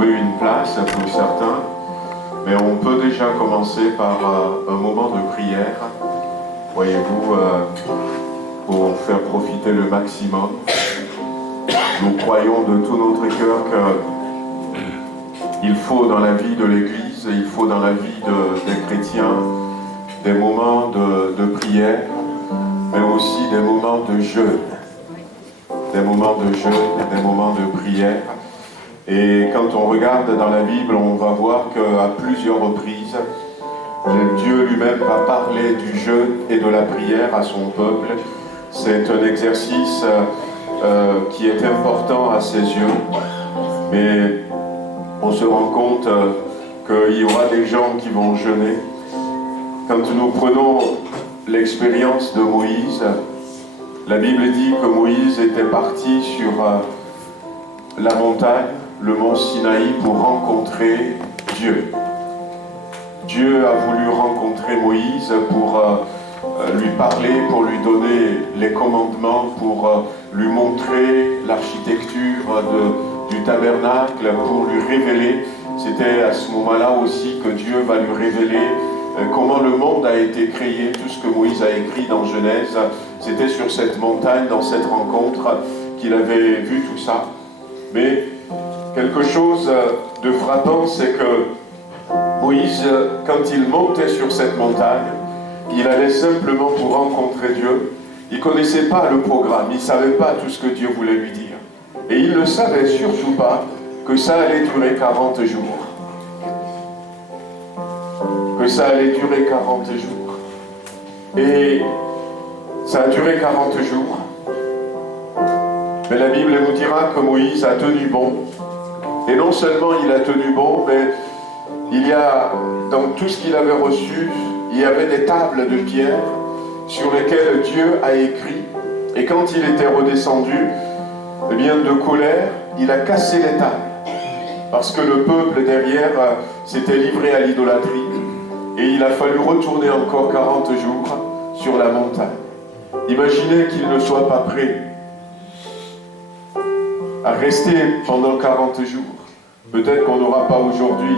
trouver une place pour certains, mais on peut déjà commencer par un moment de prière, voyez-vous, pour faire profiter le maximum. Nous croyons de tout notre cœur qu'il faut dans la vie de l'Église, il faut dans la vie des chrétiens des moments de prière, mais aussi des moments de jeûne. Des moments de jeûne, des moments de prière. Et quand on regarde dans la Bible, on va voir qu'à plusieurs reprises, Dieu lui-même va parler du jeûne et de la prière à son peuple. C'est un exercice qui est important à ses yeux, mais on se rend compte qu'il y aura des gens qui vont jeûner. Quand nous prenons l'expérience de Moïse, la Bible dit que Moïse était parti sur la montagne, le mont Sinaï, pour rencontrer Dieu. Dieu a voulu rencontrer Moïse pour lui parler, pour lui donner les commandements, pour lui montrer l'architecture du tabernacle, pour lui révéler. C'était à ce moment-là aussi que Dieu va lui révéler comment le monde a été créé. Tout ce que Moïse a écrit dans Genèse, c'était sur cette montagne, dans cette rencontre, qu'il avait vu tout ça. Mais quelque chose de frappant, c'est que Moïse, quand il montait sur cette montagne, il allait simplement pour rencontrer Dieu. Il ne connaissait pas le programme, il ne savait pas tout ce que Dieu voulait lui dire. Et il ne savait surtout pas que ça allait durer 40 jours. Que ça allait durer 40 jours. Et ça a duré 40 jours. Mais la Bible nous dira que Moïse a tenu bon. Et non seulement il a tenu bon, mais il y a, dans tout ce qu'il avait reçu, il y avait des tables de pierre sur lesquelles Dieu a écrit. Et quand il était redescendu, eh bien de colère, il a cassé les tables. Parce que le peuple derrière s'était livré à l'idolâtrie. Et il a fallu retourner encore 40 jours sur la montagne. Imaginez qu'il ne soit pas prêt à rester pendant 40 jours. Peut-être qu'on n'aura pas aujourd'hui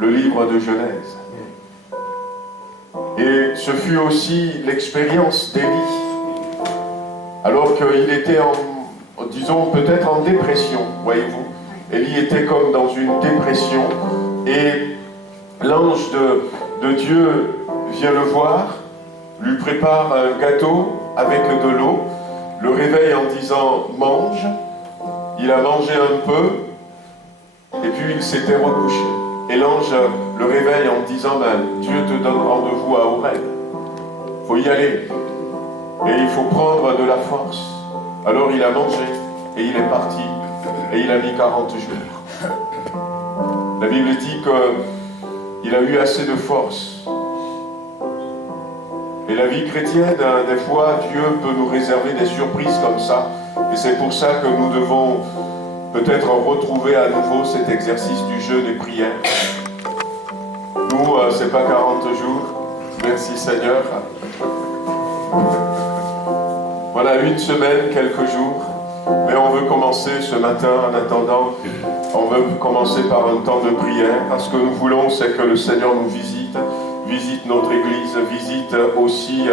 le livre de Genèse. Et ce fut aussi l'expérience d'Élie. Alors qu'il était disons peut-être en dépression, voyez-vous. Élie était comme dans une dépression et l'ange de Dieu vient le voir, lui prépare un gâteau avec de l'eau, le réveille en disant « mange ». Il a mangé un peu et puis il s'était recouché. Et l'ange le réveille en disant « Dieu te donne rendez-vous à Horeb. Il faut y aller et il faut prendre de la force ». Alors il a mangé et il est parti et il a mis 40 jours. La Bible dit qu'il a eu assez de force. Et la vie chrétienne, des fois, Dieu peut nous réserver des surprises comme ça. Et c'est pour ça que nous devons peut-être retrouver à nouveau cet exercice du jeûne et prière. Nous, c'est pas 40 jours. Merci Seigneur. Voilà, une semaine, quelques jours. Mais on veut commencer ce matin, en attendant, on veut commencer par un temps de prière. Parce que nous voulons, c'est que le Seigneur nous visite notre Église, visite aussi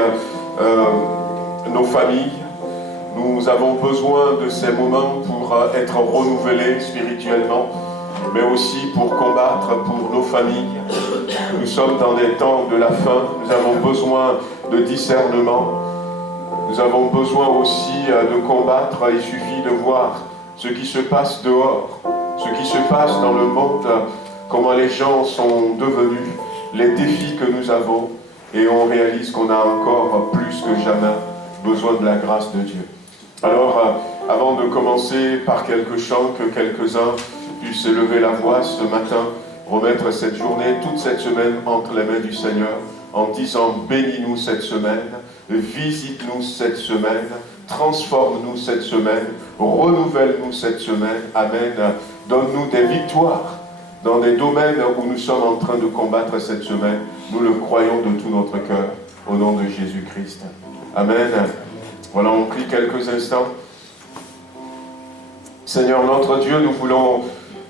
nos familles. Nous avons besoin de ces moments pour être renouvelés spirituellement, mais aussi pour combattre pour nos familles. Nous sommes dans des temps de la fin, nous avons besoin de discernement. Nous avons besoin aussi de combattre. Il suffit de voir ce qui se passe dehors, ce qui se passe dans le monde, comment les gens sont devenus, les défis que nous avons, et on réalise qu'on a encore plus que jamais besoin de la grâce de Dieu. Alors, avant de commencer par quelques chants, que quelques-uns puissent lever la voix ce matin, remettre cette journée, toute cette semaine entre les mains du Seigneur, en disant « Bénis-nous cette semaine, visite-nous cette semaine, transforme-nous cette semaine, renouvelle-nous cette semaine, Amen. Donne-nous des victoires dans des domaines où nous sommes en train de combattre cette semaine. Nous le croyons de tout notre cœur, au nom de Jésus-Christ. Amen. Voilà, on prie quelques instants. Seigneur notre Dieu, nous voulons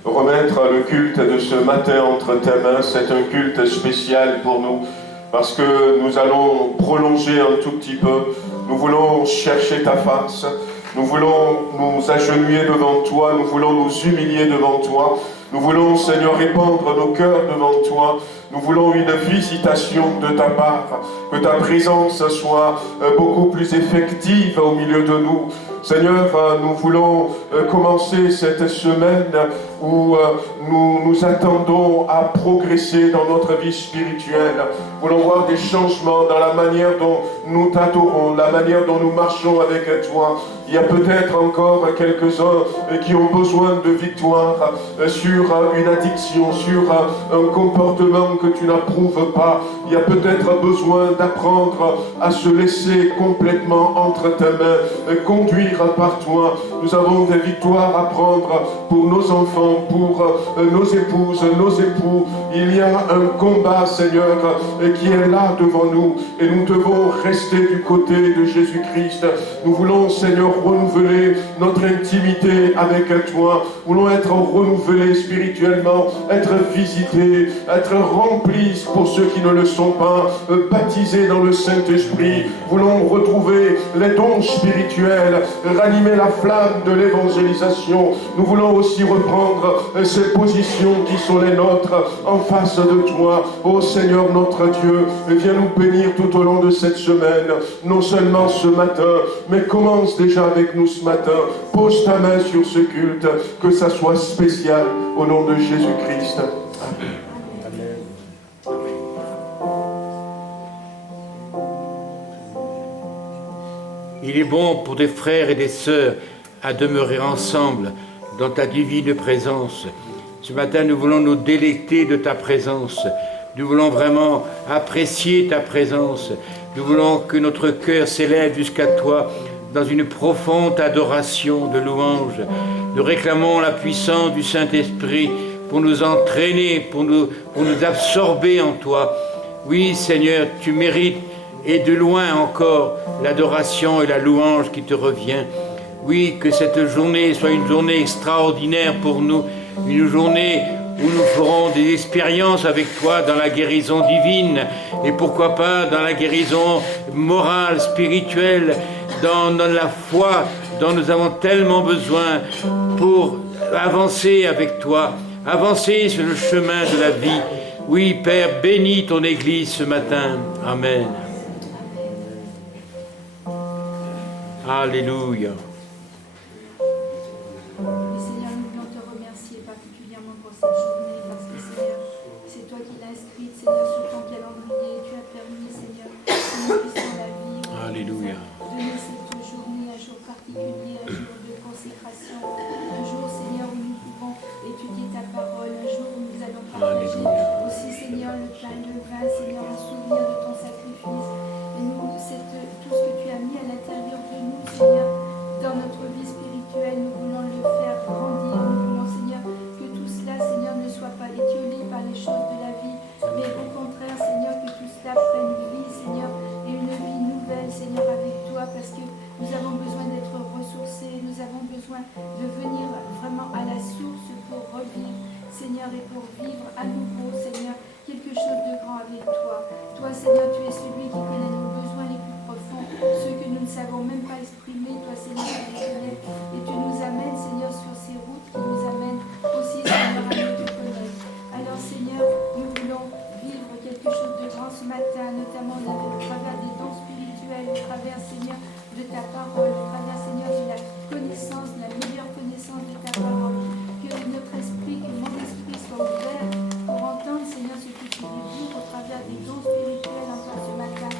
remettre le culte de ce matin entre tes mains. C'est un culte spécial pour nous, parce que nous allons prolonger un tout petit peu. Nous voulons chercher ta face. Nous voulons nous agenouiller devant toi. Nous voulons nous humilier devant toi. Nous voulons, Seigneur, répandre nos cœurs devant toi. Nous voulons une visitation de ta part. Que ta présence soit beaucoup plus effective au milieu de nous. Seigneur, nous voulons commencer cette semaine où nous attendons à progresser dans notre vie spirituelle. Nous voulons voir des changements dans la manière dont nous t'adorons, la manière dont nous marchons avec toi. Il y a peut-être encore quelques-uns qui ont besoin de victoire sur une addiction, sur un comportement que tu n'approuves pas. Il y a peut-être besoin d'apprendre à se laisser complètement entre tes mains, conduire par toi. Nous avons des victoires à prendre pour nos enfants, pour nos épouses, nos époux. Il y a un combat, Seigneur, qui est là devant nous et nous devons rester du côté de Jésus-Christ. Nous voulons, Seigneur, renouveler notre intimité avec toi. Nous voulons être renouvelés spirituellement, être visités, être remplis pour ceux qui ne le sont pas, baptisés dans le Saint-Esprit. Nous voulons retrouver les dons spirituels, ranimer la flamme de l'évangélisation. Nous voulons aussi reprendre ces positions qui sont les nôtres en face de toi. Ô Seigneur notre Dieu, viens nous bénir tout au long de cette semaine, non seulement ce matin, mais commence déjà avec nous ce matin. Pose ta main sur ce culte, que ça soit spécial au nom de Jésus-Christ. Amen. Il est bon pour des frères et des sœurs à demeurer ensemble dans ta divine présence. Ce matin, nous voulons nous délecter de ta présence. Nous voulons vraiment apprécier ta présence. Nous voulons que notre cœur s'élève jusqu'à toi dans une profonde adoration de louange. Nous réclamons la puissance du Saint-Esprit pour nous entraîner, pour nous absorber en toi. Oui, Seigneur, tu mérites, et de loin encore, l'adoration et la louange qui te revient. Oui, que cette journée soit une journée extraordinaire pour nous, une journée où nous ferons des expériences avec toi dans la guérison divine, et pourquoi pas dans la guérison morale, spirituelle, dans la foi dont nous avons tellement besoin pour avancer avec toi, avancer sur le chemin de la vie. Oui, Père, bénis ton Église ce matin. Amen. Alléluia. Seigneur, nous voulons te remercier particulièrement pour cette journée, parce que Seigneur, c'est toi qui l'as inscrite, Seigneur, sur ton calendrier. Tu as permis, Seigneur, que nous puissions la vivre. Alléluia. Donner cette journée, un jour particulier, un jour de consécration, un jour, Seigneur, où nous pouvons étudier ta parole, un jour où nous allons partager aussi, Seigneur, le pain et le vin, Seigneur, un souvenir de ton sacrifice. Et nous, c'est tout ce que tu as mis à l'intérieur de nous, Seigneur, dans notre vie spirituelle. Nous voulons le faire grandir. Nous voulons, Seigneur, que tout cela, Seigneur, ne soit pas étiolé par les choses de la vie, mais au contraire, Seigneur, que tout cela prenne vie, Seigneur, et une vie nouvelle, Seigneur, avec toi, parce que nous avons besoin d'être ressourcés, nous avons besoin de venir vraiment à la source pour revivre, Seigneur, et pour vivre à nouveau, Seigneur, quelque chose de grand avec toi. Toi, Seigneur, tu es celui qui connaît nos besoins les plus profonds, ceux que nous ne savons même pas exprimer. Toi, Seigneur, tu les connais, et tu nous amènes, Seigneur, sur ces routes qui nous amènent aussi, Seigneur, à nous te connaître. Alors, Seigneur, nous voulons vivre quelque chose de grand ce matin, notamment au travers des dons spirituels, au travers, Seigneur, de ta parole, au travers, Seigneur, de la connaissance, de la meilleure connaissance de ta parole. Que notre esprit, que mon esprit soit ouvert pour entendre, Seigneur, ce que tu veux dire au travers des dons spirituels encore ce matin.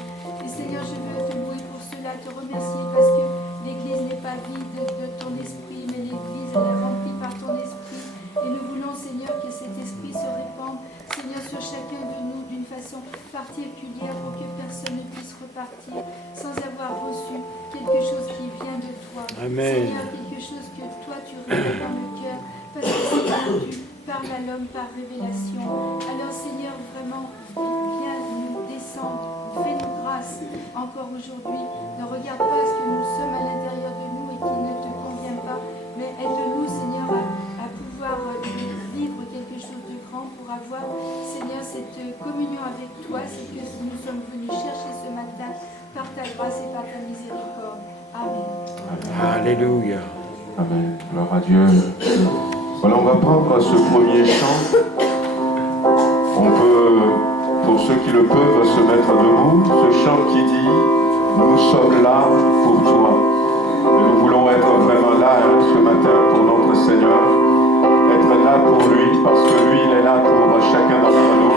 Et Seigneur, je veux te louer pour cela, te remercier parce que l'Église n'est pas vide de ton esprit, mais l'Église elle est remplie par ton esprit. Et nous voulons, Seigneur, que cet esprit se répande, Seigneur, sur chacun de nous d'une façon particulière pour que personne ne puisse repartir sans avoir reçu quelque chose qui vient de toi. Amen. Seigneur, quelque chose que toi tu révèles dans le cœur, parce que Seigneur, tu parles à l'homme par révélation. Alors Seigneur, vraiment, viens nous descendre, fais-nous grâce encore aujourd'hui. Ne regarde pas ce que nous sommes à l'intérieur de nous et qui ne te convient pas, mais aide-nous, Seigneur, à pouvoir par ta miséricorde. Amen. Alléluia. Amen. Gloire à Dieu. Voilà, on va prendre ce premier chant. On peut, pour ceux qui le peuvent, se mettre debout. Ce chant qui dit « Nous sommes là pour toi ». Et nous voulons être vraiment là ce matin pour notre Seigneur. Être là pour lui, parce que lui, il est là pour chacun d'entre nous.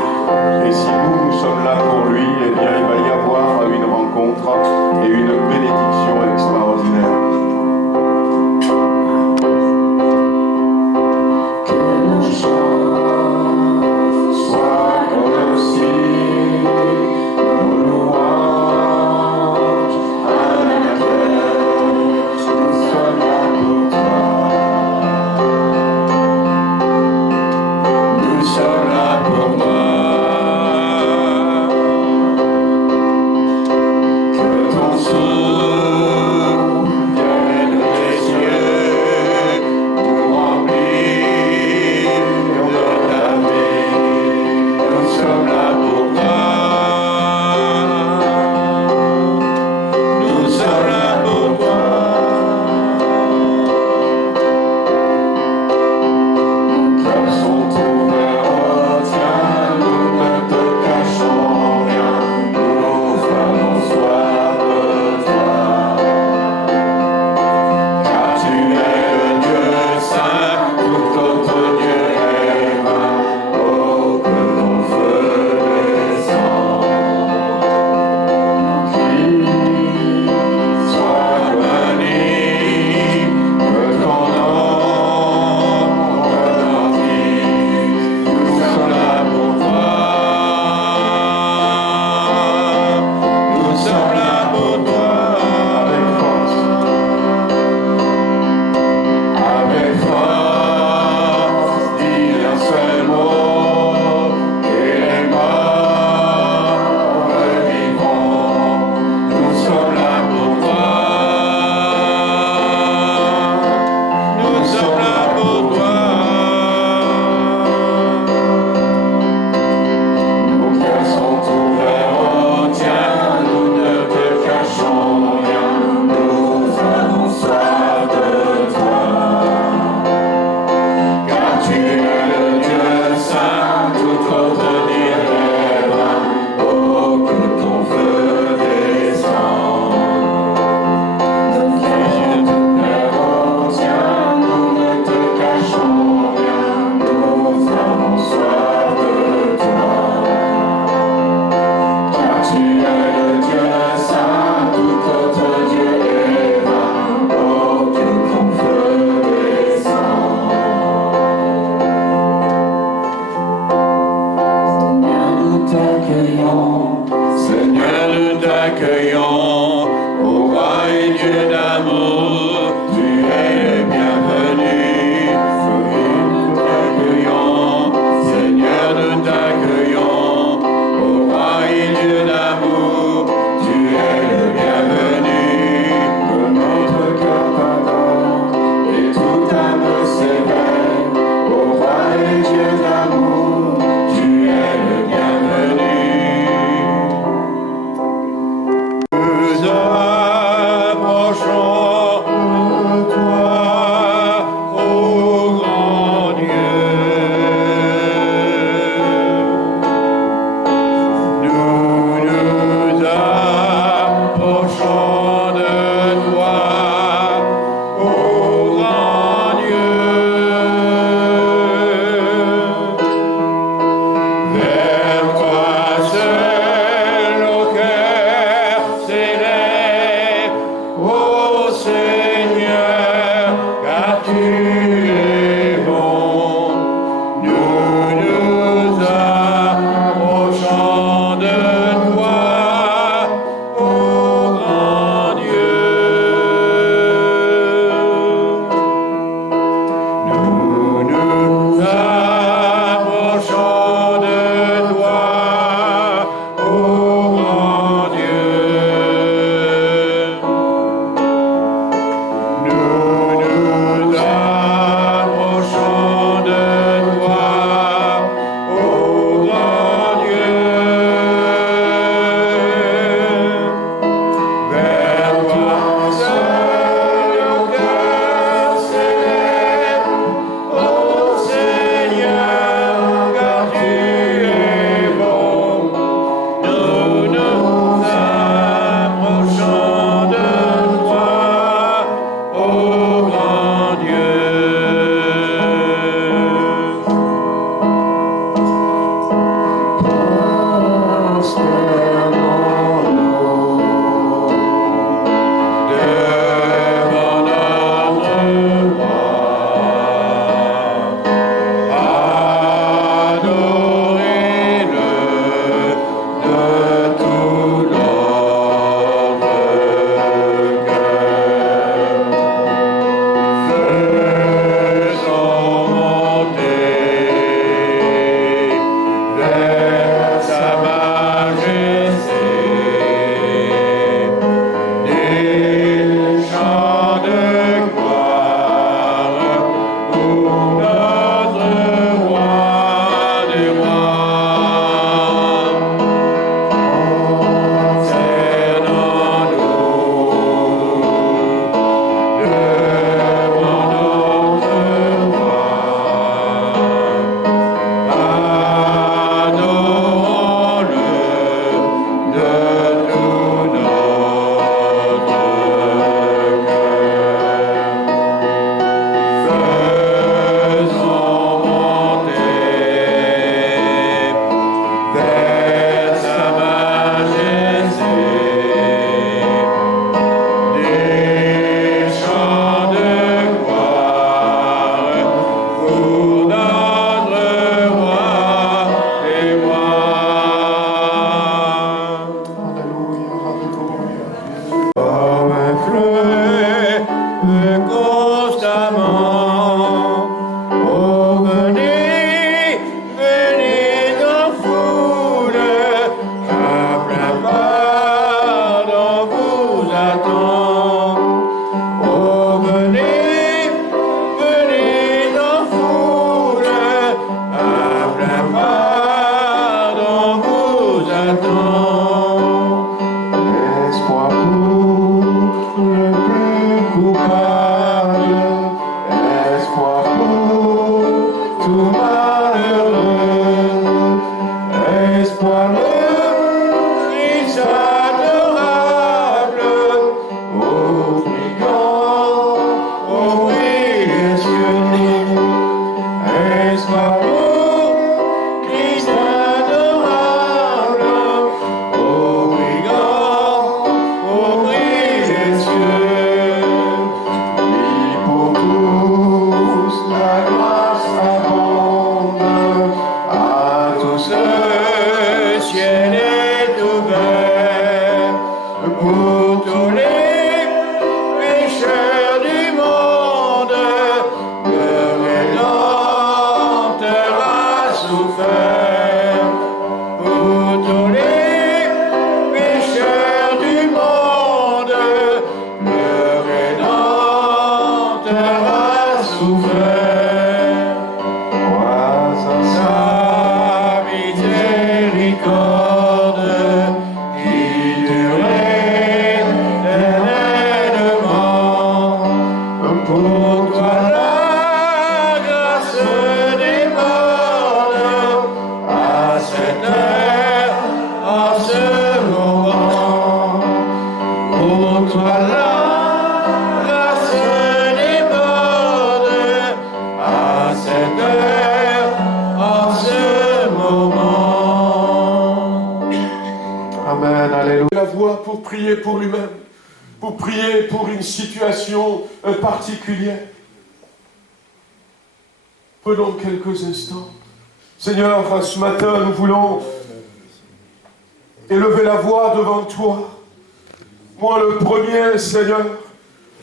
Et si nous, nous sommes là pour lui, eh bien, il va y avoir une rencontre et une bénédiction extraordinaire. Que ton souffle soit la grâce déborde à cette heure, en ce moment. Amen, alléluia. La voix pour prier pour lui-même, pour prier pour une situation particulière. Prenons quelques instants. Seigneur, ce matin, nous voulons élever la voix devant toi. Moi, le premier, Seigneur,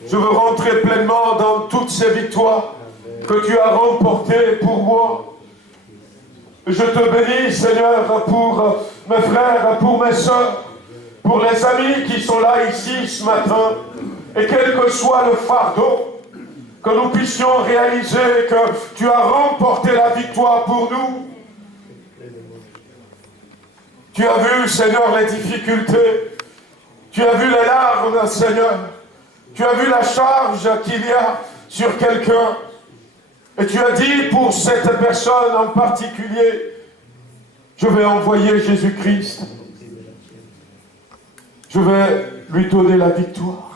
je veux rentrer pleinement dans toutes ces victoires que tu as remportées pour moi. Je te bénis, Seigneur, pour mes frères, pour mes soeurs, pour les amis qui sont là ici ce matin. Et quel que soit le fardeau, que nous puissions réaliser que tu as remporté la victoire pour nous. Tu as vu, Seigneur, les difficultés. Tu as vu les larmes, Seigneur. Tu as vu la charge qu'il y a sur quelqu'un. Et tu as dit pour cette personne en particulier, je vais envoyer Jésus-Christ. Je vais lui donner la victoire.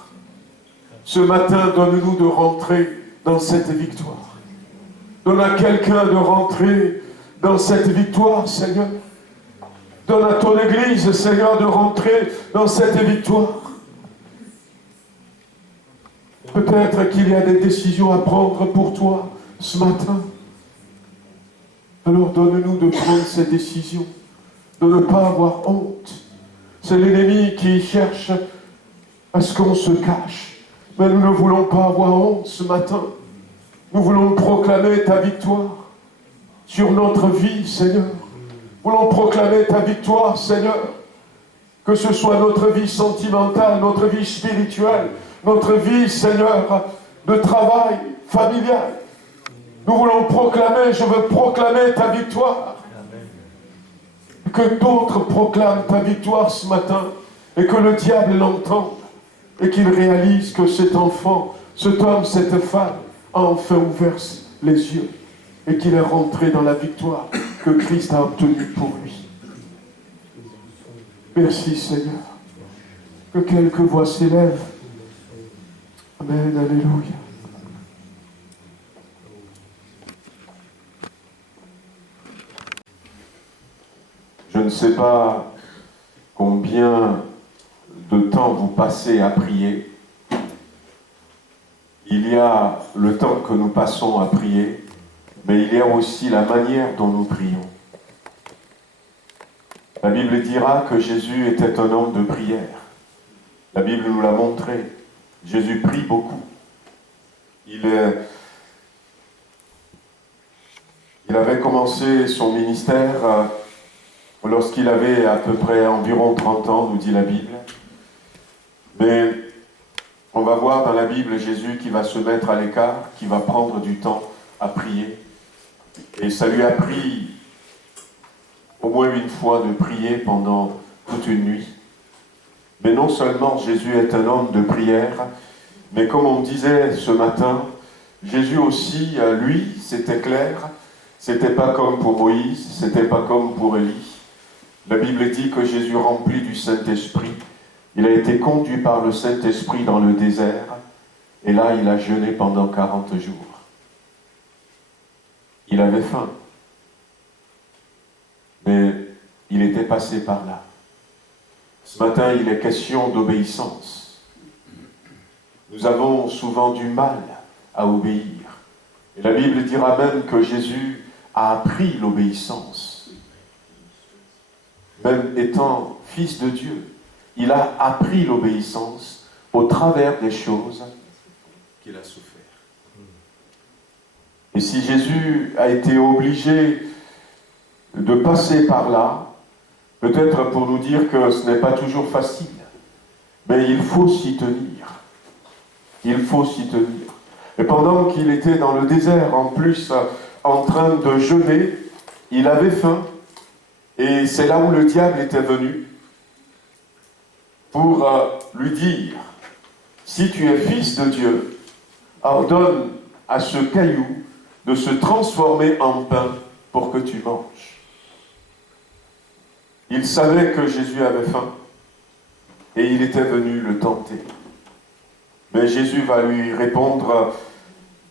Ce matin, donne-nous de rentrer dans cette victoire. Donne à quelqu'un de rentrer dans cette victoire, Seigneur. Donne à ton Église, Seigneur, de rentrer dans cette victoire. Peut-être qu'il y a des décisions à prendre pour toi ce matin. Alors donne-nous de prendre ces décisions, de ne pas avoir honte. C'est l'ennemi qui cherche à ce qu'on se cache. Mais nous ne voulons pas avoir honte ce matin. Nous voulons proclamer ta victoire sur notre vie, Seigneur. Nous voulons proclamer ta victoire, Seigneur. Que ce soit notre vie sentimentale, notre vie spirituelle, notre vie, Seigneur, de travail, familial. Nous voulons proclamer, je veux proclamer ta victoire. Que d'autres proclament ta victoire ce matin et que le diable l'entende. Et qu'il réalise que cet enfant, cet homme, cette femme a enfin ouvert les yeux et qu'il est rentré dans la victoire que Christ a obtenue pour lui. Merci Seigneur. Que quelques voix s'élèvent. Amen, alléluia. Je ne sais pas combien de temps vous passez à prier. Il y a le temps que nous passons à prier, mais il y a aussi la manière dont nous prions. La Bible dira que Jésus était un homme de prière. La Bible nous l'a montré. Jésus prie beaucoup. Il avait commencé son ministère lorsqu'il avait à peu près environ 30 ans, nous dit la Bible. Mais on va voir dans la Bible Jésus qui va se mettre à l'écart, qui va prendre du temps à prier. Et ça lui a pris au moins une fois de prier pendant toute une nuit. Mais non seulement Jésus est un homme de prière, mais comme on disait ce matin, Jésus aussi, lui, c'était clair, c'était pas comme pour Moïse, c'était pas comme pour Élie. La Bible dit que Jésus rempli du Saint-Esprit, il a été conduit par le Saint-Esprit dans le désert, et là il a jeûné pendant 40 jours. Il avait faim, mais il était passé par là. Ce matin, il est question d'obéissance. Nous avons souvent du mal à obéir. Et la Bible dira même que Jésus a appris l'obéissance. Même étant fils de Dieu, il a appris l'obéissance au travers des choses qu'il a souffert. Et si Jésus a été obligé de passer par là, peut-être pour nous dire que ce n'est pas toujours facile, mais il faut s'y tenir. Il faut s'y tenir. Et pendant qu'il était dans le désert, en plus, en train de jeûner, il avait faim. Et c'est là où le diable était venu pour lui dire, si tu es fils de Dieu, ordonne à ce caillou de se transformer en pain pour que tu manges. Il savait que Jésus avait faim et il était venu le tenter. Mais Jésus va lui répondre,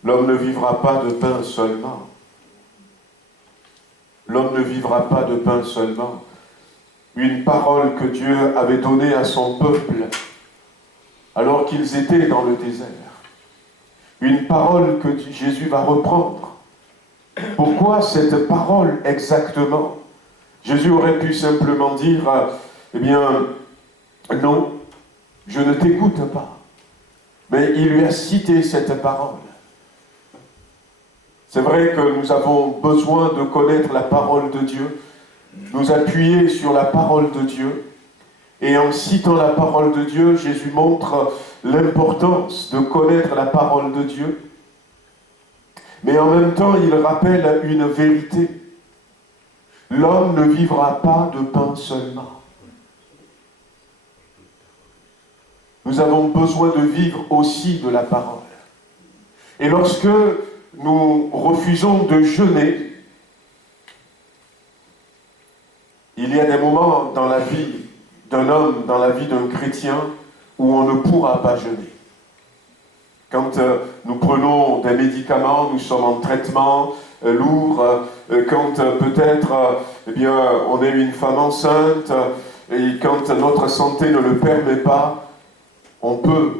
l'homme ne vivra pas de pain seulement. L'homme ne vivra pas de pain seulement. Une parole que Dieu avait donnée à son peuple alors qu'ils étaient dans le désert. Une parole que Jésus va reprendre. Pourquoi cette parole exactement? Jésus aurait pu simplement dire, eh bien, non, je ne t'écoute pas. Mais il lui a cité cette parole. C'est vrai que nous avons besoin de connaître la parole de Dieu, nous appuyer sur la parole de Dieu. Et en citant la parole de Dieu, Jésus montre l'importance de connaître la parole de Dieu. Mais en même temps, il rappelle une vérité. L'homme ne vivra pas de pain seulement. Nous avons besoin de vivre aussi de la parole. Et lorsque nous refusons de jeûner, il y a des moments dans la vie d'un homme, dans la vie d'un chrétien, où on ne pourra pas jeûner. Quand nous prenons des médicaments, nous sommes en traitement lourd, quand peut-être eh bien, on est une femme enceinte, et quand notre santé ne le permet pas, on peut,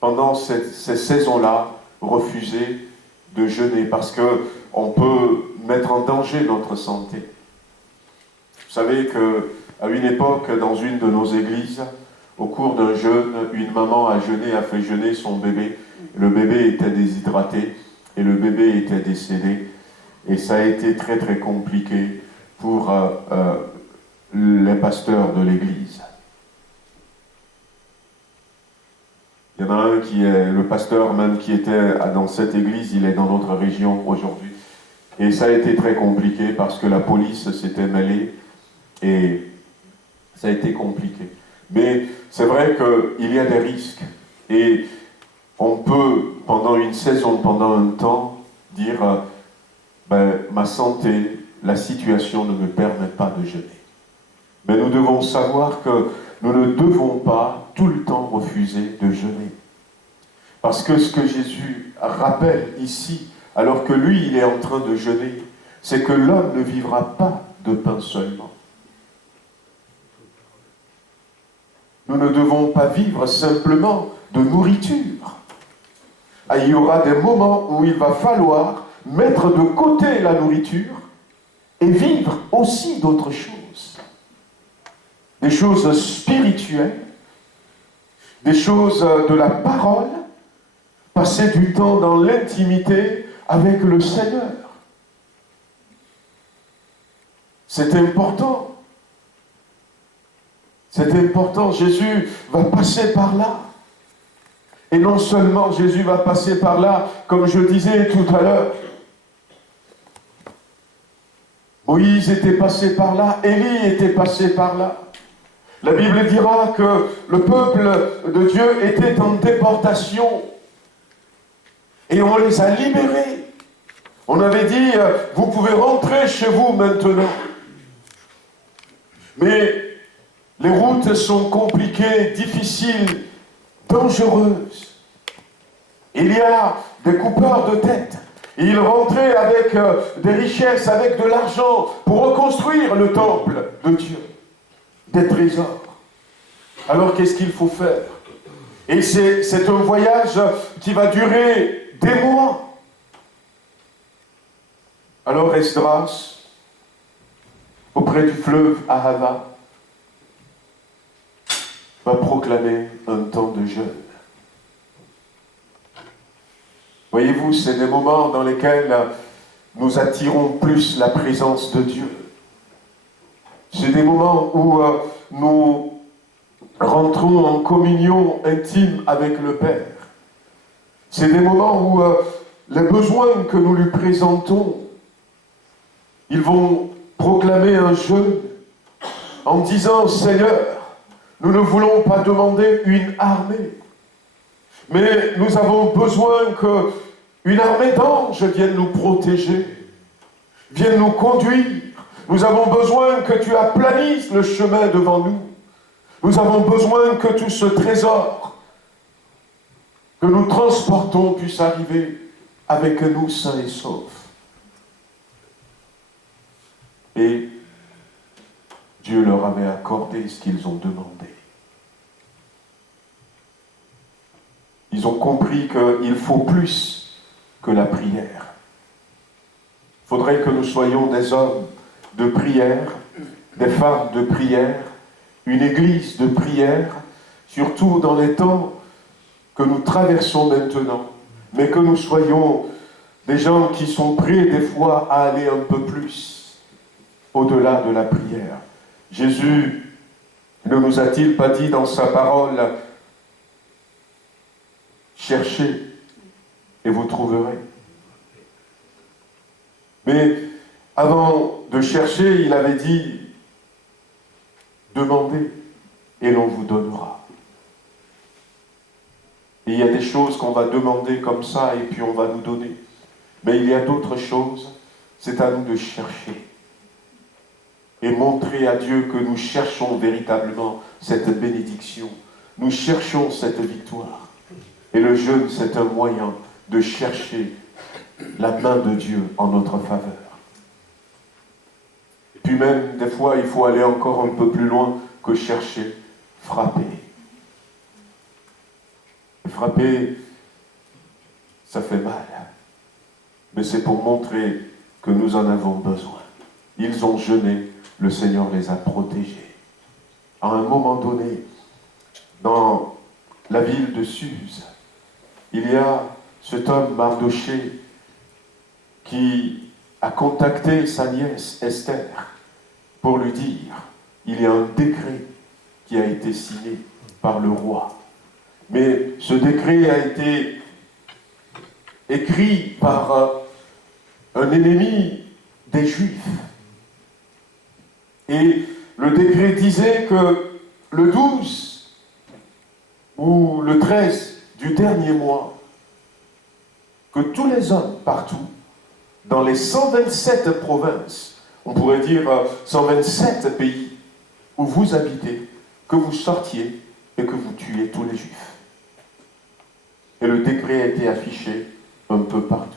pendant ces saisons-là, refuser de jeûner parce qu'on peut mettre en danger notre santé. Vous savez qu'à une époque, dans une de nos églises, au cours d'un jeûne, une maman a fait jeûner son bébé. Le bébé était déshydraté et le bébé était décédé. Et ça a été très très compliqué pour les pasteurs de l'église. Il y en a un qui est le pasteur même qui était dans cette église, il est dans notre région aujourd'hui. Et ça a été très compliqué parce que la police s'était mêlée et ça a été compliqué. Mais c'est vrai qu'il y a des risques et on peut, pendant une saison, pendant un temps, dire ma santé, la situation ne me permet pas de jeûner. Mais nous devons savoir que nous ne devons pas tout le temps refuser de jeûner. Parce que ce que Jésus rappelle ici, alors que lui, il est en train de jeûner, c'est que l'homme ne vivra pas de pain seulement. Nous ne devons pas vivre simplement de nourriture. Il y aura des moments où il va falloir mettre de côté la nourriture et vivre aussi d'autres choses. Des choses spirituelles, des choses de la parole, passer du temps dans l'intimité avec le Seigneur. C'est important. C'est important, Jésus va passer par là. Et non seulement Jésus va passer par là, comme je disais tout à l'heure. Moïse était passé par là, Élie était passé par là. La Bible dira que le peuple de Dieu était en déportation. Et on les a libérés. On avait dit, vous pouvez rentrer chez vous maintenant. Mais les routes sont compliquées, difficiles, dangereuses. Il y a des coupeurs de tête. Et ils rentraient avec des richesses, avec de l'argent, pour reconstruire le temple de Dieu. Des trésors. Alors qu'est-ce qu'il faut faire? Et c'est un voyage qui va durer des mois. Alors Esdras, auprès du fleuve Ahava, va proclamer un temps de jeûne. Voyez-vous, c'est des moments dans lesquels nous attirons plus la présence de Dieu. C'est des moments où nous rentrons en communion intime avec le Père. C'est des moments où les besoins que nous lui présentons, ils vont proclamer un jeûne en disant « Seigneur, nous ne voulons pas demander une armée, mais nous avons besoin qu'une armée d'anges vienne nous protéger, vienne nous conduire. Nous avons besoin que tu aplanisses le chemin devant nous. Nous avons besoin que tout ce trésor que nous transportons puisse arriver avec nous sains et saufs. Et Dieu leur avait accordé ce qu'ils ont demandé. Ils ont compris qu'il faut plus que la prière. Il faudrait que nous soyons des hommes de prière, des femmes de prière, une église de prière, surtout dans les temps que nous traversons maintenant, mais que nous soyons des gens qui sont prêts des fois à aller un peu plus au-delà de la prière. Jésus ne nous a-t-il pas dit dans sa parole, cherchez et vous trouverez. Mais avant de chercher, il avait dit, demandez et l'on vous donnera. Et il y a des choses qu'on va demander comme ça et puis on va nous donner. Mais il y a d'autres choses, c'est à nous de chercher. Et montrer à Dieu que nous cherchons véritablement cette bénédiction. Nous cherchons cette victoire. Et le jeûne, c'est un moyen de chercher la main de Dieu en notre faveur. Et puis même, des fois, il faut aller encore un peu plus loin que chercher, frapper. Et frapper, ça fait mal. Mais c'est pour montrer que nous en avons besoin. Ils ont jeûné, le Seigneur les a protégés. À un moment donné, dans la ville de Suse, il y a cet homme Mardochée qui a contacté sa nièce Esther pour lui dire, il y a un décret qui a été signé par le roi. Mais ce décret a été écrit par un ennemi des Juifs. Et le décret disait que le 12 ou le 13 du dernier mois, que tous les hommes partout, dans les 127 provinces, on pourrait dire 127 pays où vous habitez, que vous sortiez et que vous tuiez tous les Juifs. Et le décret a été affiché un peu partout.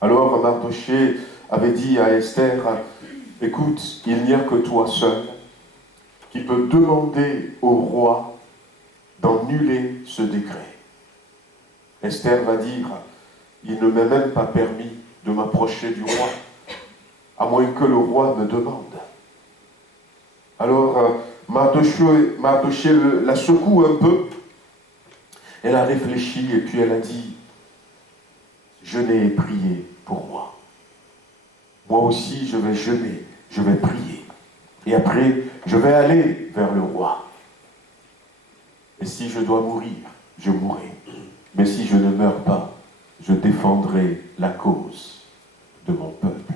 Alors Mardochée avait dit à Esther, écoute, il n'y a que toi seul qui peut demander au roi d'annuler ce décret. Esther va dire, il ne m'est même pas permis de m'approcher du roi, à moins que le roi me demande. Alors Mardochée la secoue un peu, elle a réfléchi et puis elle a dit, jeûner et prier pour moi. Moi aussi je vais jeûner, je vais prier. Et après, je vais aller vers le roi. Et si je dois mourir, je mourrai. Mais si je ne meurs pas, je défendrai la cause de mon peuple.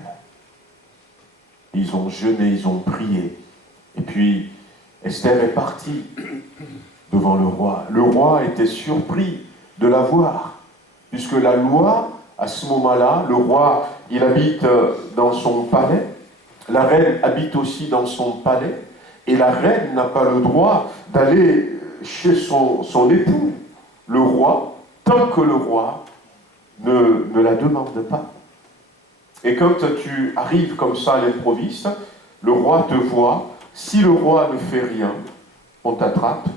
Ils ont jeûné, ils ont prié. Et puis, Esther est partie devant le roi. Le roi était surpris de la voir, puisque la loi, à ce moment-là, le roi, il habite dans son palais, la reine habite aussi dans son palais, et la reine n'a pas le droit d'aller chez son époux, le roi, tant que le roi ne la demande pas. Et quand tu arrives comme ça à l'improviste, le roi te voit, si le roi ne fait rien, on t'attrape,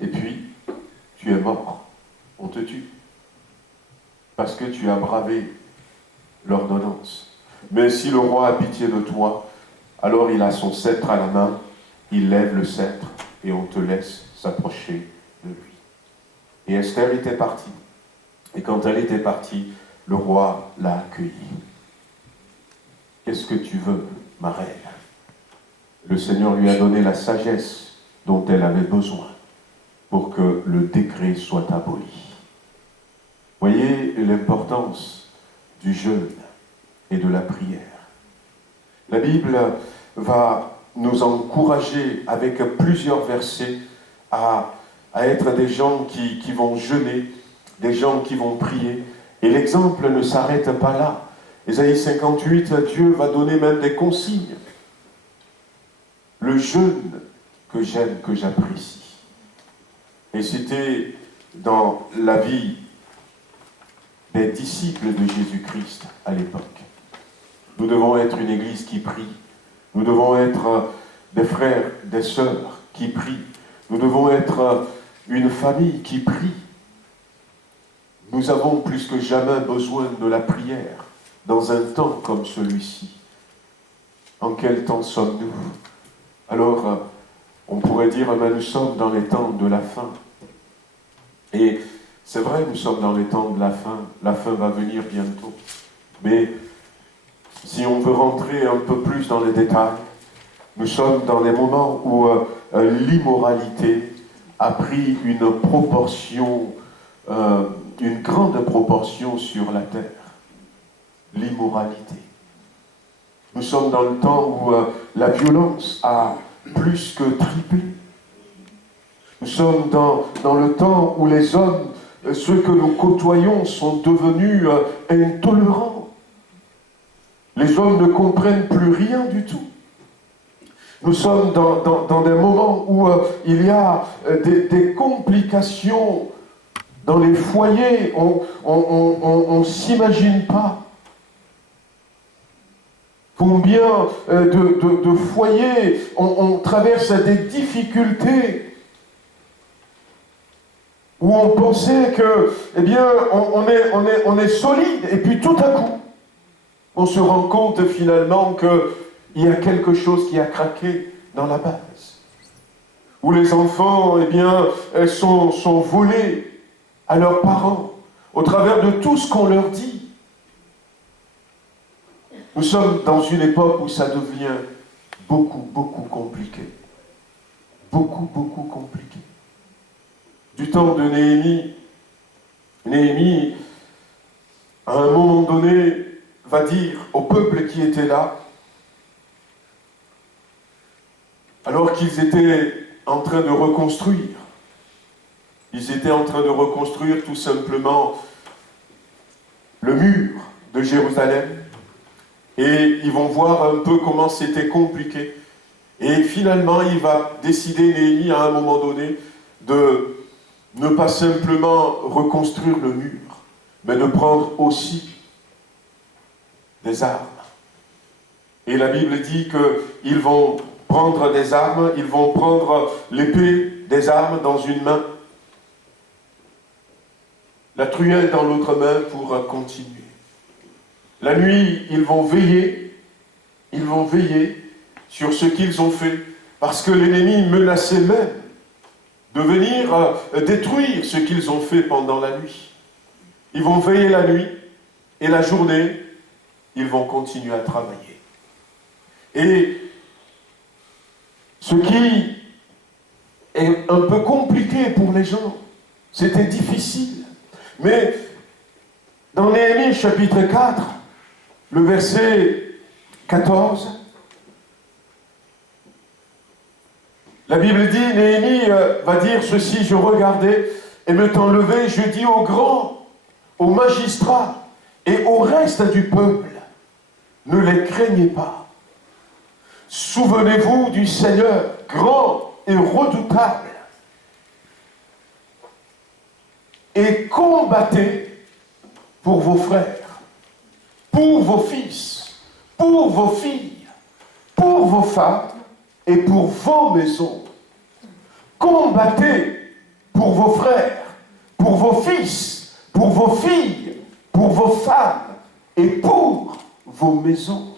et puis tu es mort, on te tue. Parce que tu as bravé l'ordonnance. Mais si le roi a pitié de toi, alors il a son sceptre à la main, il lève le sceptre, et on te laisse s'approcher de lui. Et Esther était partie. Et quand elle était partie, le roi l'a accueillie. Qu'est-ce que tu veux, ma reine? Le Seigneur lui a donné la sagesse dont elle avait besoin pour que le décret soit aboli. Voyez l'importance du jeûne et de la prière. La Bible va nous encourager avec plusieurs versets à être des gens qui vont jeûner, des gens qui vont prier. Et l'exemple ne s'arrête pas là. Ésaïe 58, Dieu va donner même des consignes. Le jeûne que j'aime, que j'apprécie. Et c'était dans la vie des disciples de Jésus-Christ à l'époque. Nous devons être une église qui prie. Nous devons être des frères, des sœurs qui prient. Nous devons être une famille qui prie. Nous avons plus que jamais besoin de la prière dans un temps comme celui-ci. En quel temps sommes-nous? Alors, on pourrait dire, mais nous sommes dans les temps de la fin. Et c'est vrai, nous sommes dans les temps de la fin va venir bientôt. Mais si on veut rentrer un peu plus dans les détails, nous sommes dans des moments où l'immoralité a pris une proportion, une grande proportion sur la terre. L'immoralité. Nous sommes dans le temps où la violence a plus que triplé. Nous sommes dans le temps où les hommes, ceux que nous côtoyons, sont devenus intolérants. Les hommes ne comprennent plus rien du tout. Nous sommes dans des moments où il y a des complications dans les foyers. On ne s'imagine pas combien de foyers on traverse des difficultés où on pensait que, eh bien, on est solide, et puis tout à coup, on se rend compte finalement qu'il y a quelque chose qui a craqué dans la base. Où les enfants, eh bien, sont volés à leurs parents, au travers de tout ce qu'on leur dit. Nous sommes dans une époque où ça devient beaucoup, beaucoup compliqué. Beaucoup, beaucoup compliqué. Du temps de Néhémie, Néhémie, à un moment donné, va dire au peuple qui était là, alors qu'ils étaient en train de reconstruire, ils étaient en train de reconstruire tout simplement le mur de Jérusalem, et ils vont voir un peu comment c'était compliqué. Et finalement, il va décider, Néhémie, à un moment donné, de ne pas simplement reconstruire le mur, mais de prendre aussi des armes. Et la Bible dit qu'ils vont prendre des armes, ils vont prendre l'épée des armes dans une main, la truelle dans l'autre main pour continuer. La nuit, ils vont veiller sur ce qu'ils ont fait, parce que l'ennemi menaçait même de venir détruire ce qu'ils ont fait pendant la nuit. Ils vont veiller la nuit, et la journée, ils vont continuer à travailler. Et ce qui est un peu compliqué pour les gens, c'était difficile. Mais dans Néhémie chapitre 4, le verset 14, la Bible dit, Néhémie va dire ceci, je regardais, et m'étant levé, je dis aux grands, aux magistrats et au reste du peuple, ne les craignez pas. Souvenez-vous du Seigneur, grand et redoutable, et combattez pour vos frères, pour vos fils, pour vos filles, pour vos femmes et pour vos maisons. Combattez pour vos frères, pour vos fils, pour vos filles, pour vos femmes et pour vos maisons.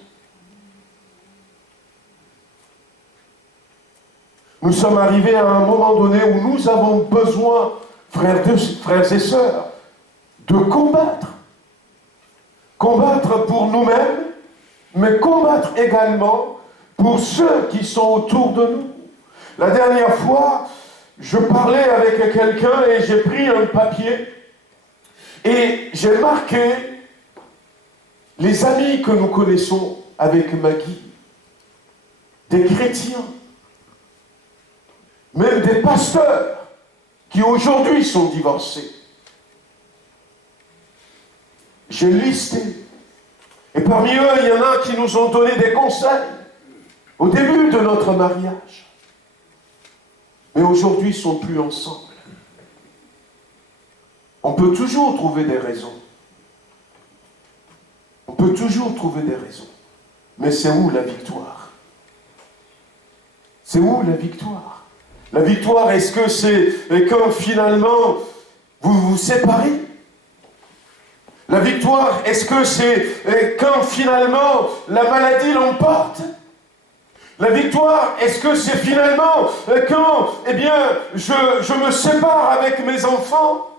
Nous sommes arrivés à un moment donné où nous avons besoin, frères et sœurs, de combattre. Combattre pour nous-mêmes, mais combattre également pour ceux qui sont autour de nous. La dernière fois, je parlais avec quelqu'un et j'ai pris un papier et j'ai marqué les amis que nous connaissons avec Maggie, des chrétiens, même des pasteurs qui aujourd'hui sont divorcés. J'ai listé. Et parmi eux, il y en a qui nous ont donné des conseils au début de notre mariage. Mais aujourd'hui, ils ne sont plus ensemble. On peut toujours trouver des raisons. On peut toujours trouver des raisons. Mais c'est où la victoire? C'est où la victoire? La victoire, est-ce que c'est quand finalement vous vous séparez? La victoire, est-ce que c'est quand finalement la maladie l'emporte? La victoire, est-ce que c'est finalement quand, je me sépare avec mes enfants?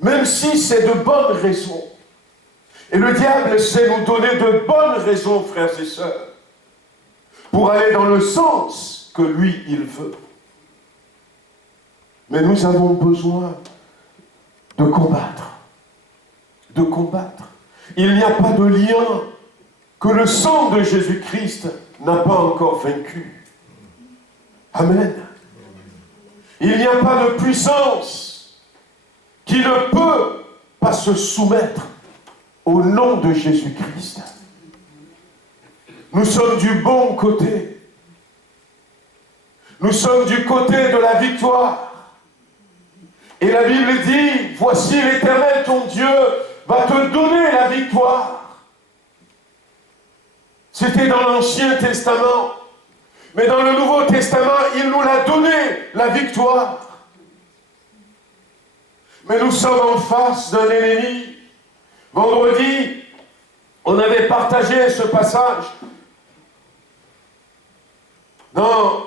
Même si c'est de bonnes raisons. Et le diable sait nous donner de bonnes raisons, frères et sœurs, pour aller dans le sens que lui, il veut. Mais nous avons besoin de combattre. De combattre. Il n'y a pas de lien que le sang de Jésus-Christ n'a pas encore vaincu. Amen. Il n'y a pas de puissance qui ne peut pas se soumettre au nom de Jésus-Christ. Nous sommes du bon côté. Nous sommes du côté de la victoire. Et la Bible dit, voici l'Éternel ton Dieu va te donner la victoire. C'était dans l'Ancien Testament. Mais dans le Nouveau Testament, il nous l'a donné, la victoire. Mais nous sommes en face d'un ennemi. Vendredi, on avait partagé ce passage dans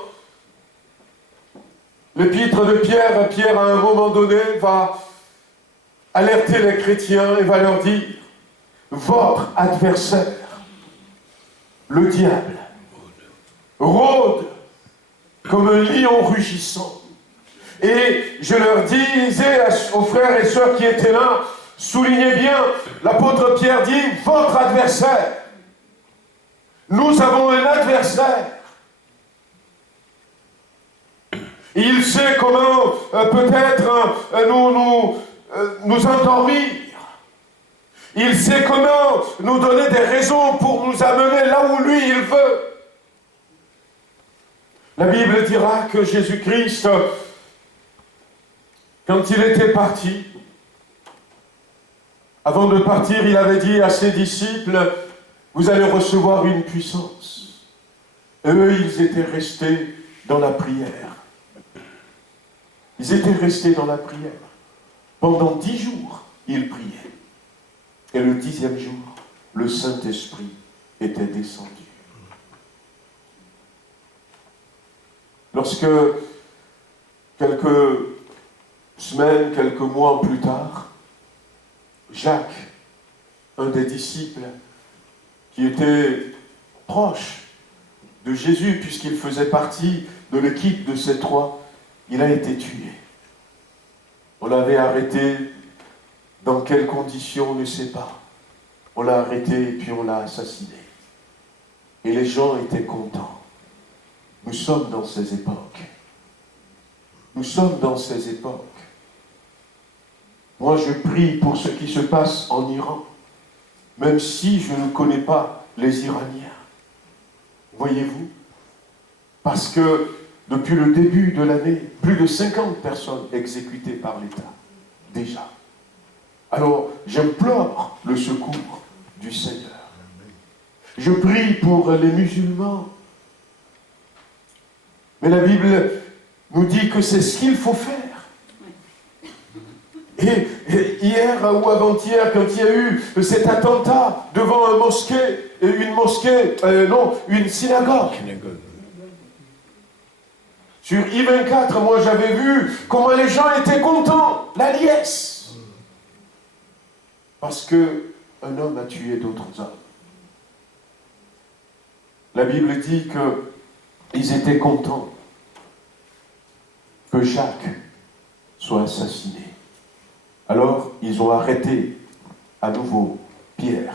l'épître de Pierre. Pierre, à un moment donné, va alerter les chrétiens et va leur dire, votre adversaire, le diable, rôde comme un lion rugissant. Et je leur disais aux frères et sœurs qui étaient là, soulignez bien, l'apôtre Pierre dit, votre adversaire. Nous avons un adversaire. Et il sait comment peut-être nous endormir. Il sait comment nous donner des raisons pour nous amener là où lui il veut. La Bible dira que Jésus-Christ, quand il était parti, avant de partir, il avait dit à ses disciples, vous allez recevoir une puissance. Et eux, ils étaient restés dans la prière. Ils étaient restés dans la prière. Pendant 10 jours, ils priaient. Et le 10e jour, le Saint-Esprit était descendu. Lorsque, quelques semaines, quelques mois plus tard, Jacques, un des disciples, qui était proche de Jésus, puisqu'il faisait partie de l'équipe de ces 3, il a été tué. On l'avait arrêté, dans quelles conditions, on ne sait pas. On l'a arrêté et puis on l'a assassiné. Et les gens étaient contents. Nous sommes dans ces époques. Nous sommes dans ces époques. Moi, je prie pour ce qui se passe en Iran, même si je ne connais pas les Iraniens. Voyez-vous? Parce que depuis le début de l'année, plus de 50 personnes exécutées par l'État. Déjà. Alors, j'implore le secours du Seigneur. Je prie pour les musulmans. Mais la Bible nous dit que c'est ce qu'il faut faire. Et hier ou avant-hier, quand il y a eu cet attentat devant une synagogue. Sur I24, moi j'avais vu comment les gens étaient contents, la liesse. Parce que un homme a tué d'autres hommes. La Bible dit qu'ils étaient contents que Jacques soit assassiné. Alors, ils ont arrêté à nouveau Pierre.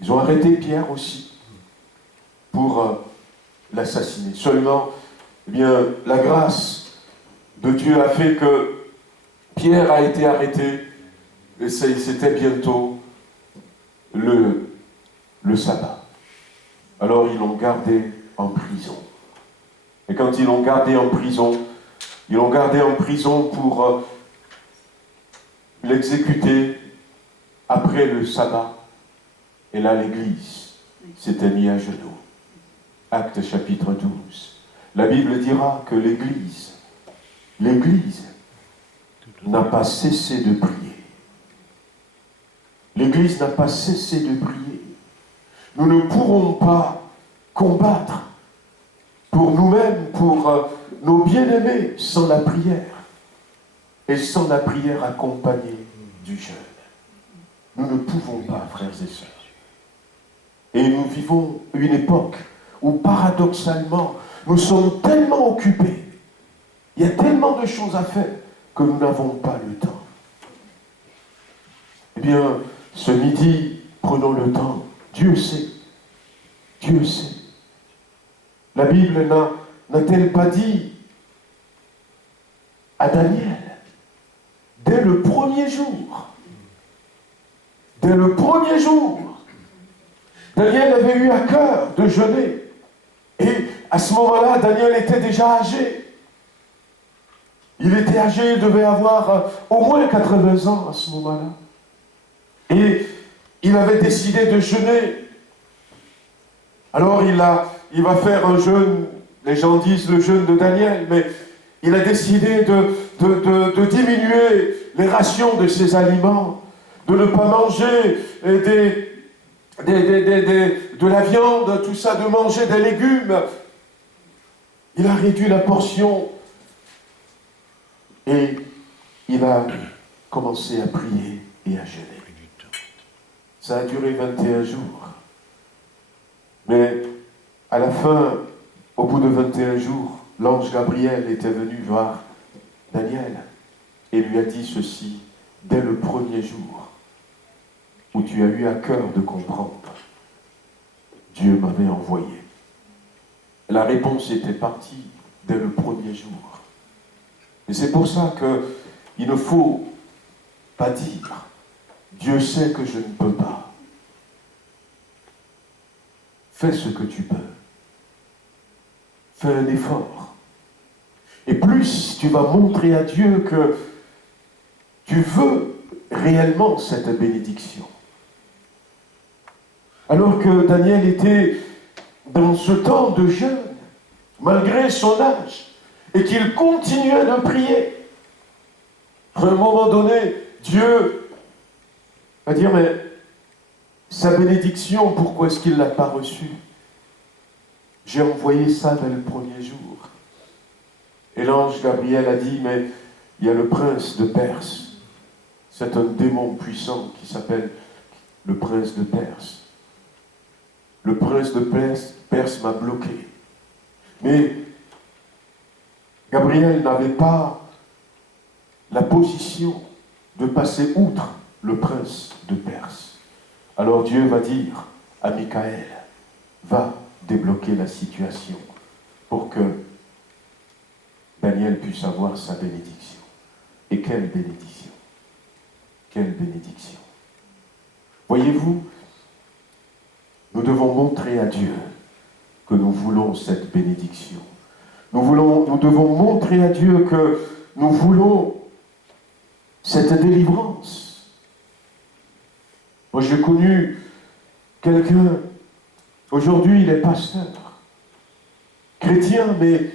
Ils ont arrêté Pierre aussi pour l'assassiner. Seulement, eh bien, la grâce de Dieu a fait que Pierre a été arrêté et c'était bientôt le sabbat. Alors, ils l'ont gardé en prison. Et quand ils l'ont gardé en prison, Ils l'ont gardé en prison pour l'exécuter après le sabbat. Et là, l'Église s'était mise à genoux. Actes chapitre 12. La Bible dira que l'Église n'a pas cessé de prier. L'Église n'a pas cessé de prier. Nous ne pourrons pas combattre pour nous-mêmes, pour nos bien-aimés, sans la prière. Et sans la prière accompagnée du jeûne. Nous ne pouvons pas, frères et sœurs. Et nous vivons une époque où, paradoxalement, nous sommes tellement occupés, il y a tellement de choses à faire, que nous n'avons pas le temps. Eh bien, ce midi, prenons le temps. Dieu sait. Dieu sait. La Bible n'a-t-elle pas dit à Daniel, dès le premier jour, Daniel avait eu à cœur de jeûner. Et à ce moment-là, Daniel était déjà âgé. Il était âgé, il devait avoir au moins 80 ans à ce moment-là. Et il avait décidé de jeûner. Alors il va faire un jeûne, les gens disent le jeûne de Daniel, mais il a décidé de diminuer les rations de ses aliments, de ne pas manger de la viande, tout ça, de manger des légumes. Il a réduit la portion et il a commencé à prier et à jeûner. Ça a duré 21 jours. Mais à la fin, au bout de 21 jours, l'ange Gabriel était venu voir Daniel et lui a dit ceci, dès le premier jour où tu as eu à cœur de comprendre, Dieu m'avait envoyé. La réponse était partie dès le premier jour. Et c'est pour ça qu'il ne faut pas dire, Dieu sait que je ne peux pas. Fais ce que tu peux. Fais un effort. Et plus tu vas montrer à Dieu que tu veux réellement cette bénédiction. Alors que Daniel était dans ce temps de jeûne, malgré son âge, et qu'il continuait de prier, à un moment donné, Dieu va dire, mais sa bénédiction, pourquoi est-ce qu'il ne l'a pas reçue? J'ai envoyé ça dès le premier jour. Et l'ange Gabriel a dit, mais il y a le prince de Perse. C'est un démon puissant qui s'appelle le prince de Perse. Le prince de Perse m'a bloqué. Mais Gabriel n'avait pas la position de passer outre le prince de Perse. Alors Dieu va dire à Michaël, va débloquer la situation pour que Daniel puisse avoir sa bénédiction. Et quelle bénédiction! Quelle bénédiction! Voyez-vous, nous devons montrer à Dieu que nous voulons cette bénédiction. Nous devons montrer à Dieu que nous voulons cette délivrance. Moi, j'ai connu quelqu'un, aujourd'hui il est pasteur, chrétien, mais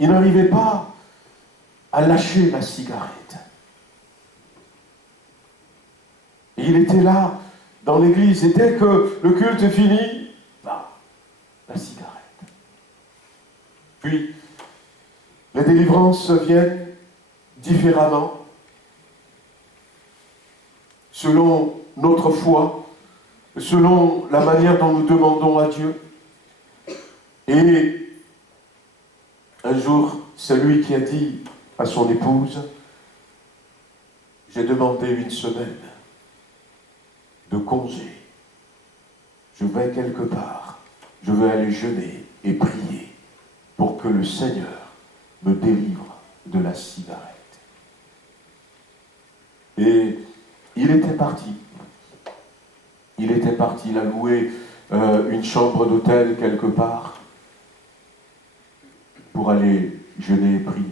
il n'arrivait pas à lâcher la cigarette. Et il était là, dans l'église, et dès que le culte est fini, la cigarette. Puis, les délivrances viennent différemment, selon notre foi, selon la manière dont nous demandons à Dieu. Et un jour, c'est lui qui a dit à son épouse, j'ai demandé une semaine de congé. Je vais quelque part. Je veux aller jeûner et prier pour que le Seigneur me délivre de la cigarette. Et il était parti. Il était parti. Il a loué une chambre d'hôtel quelque part pour aller je l'ai prié.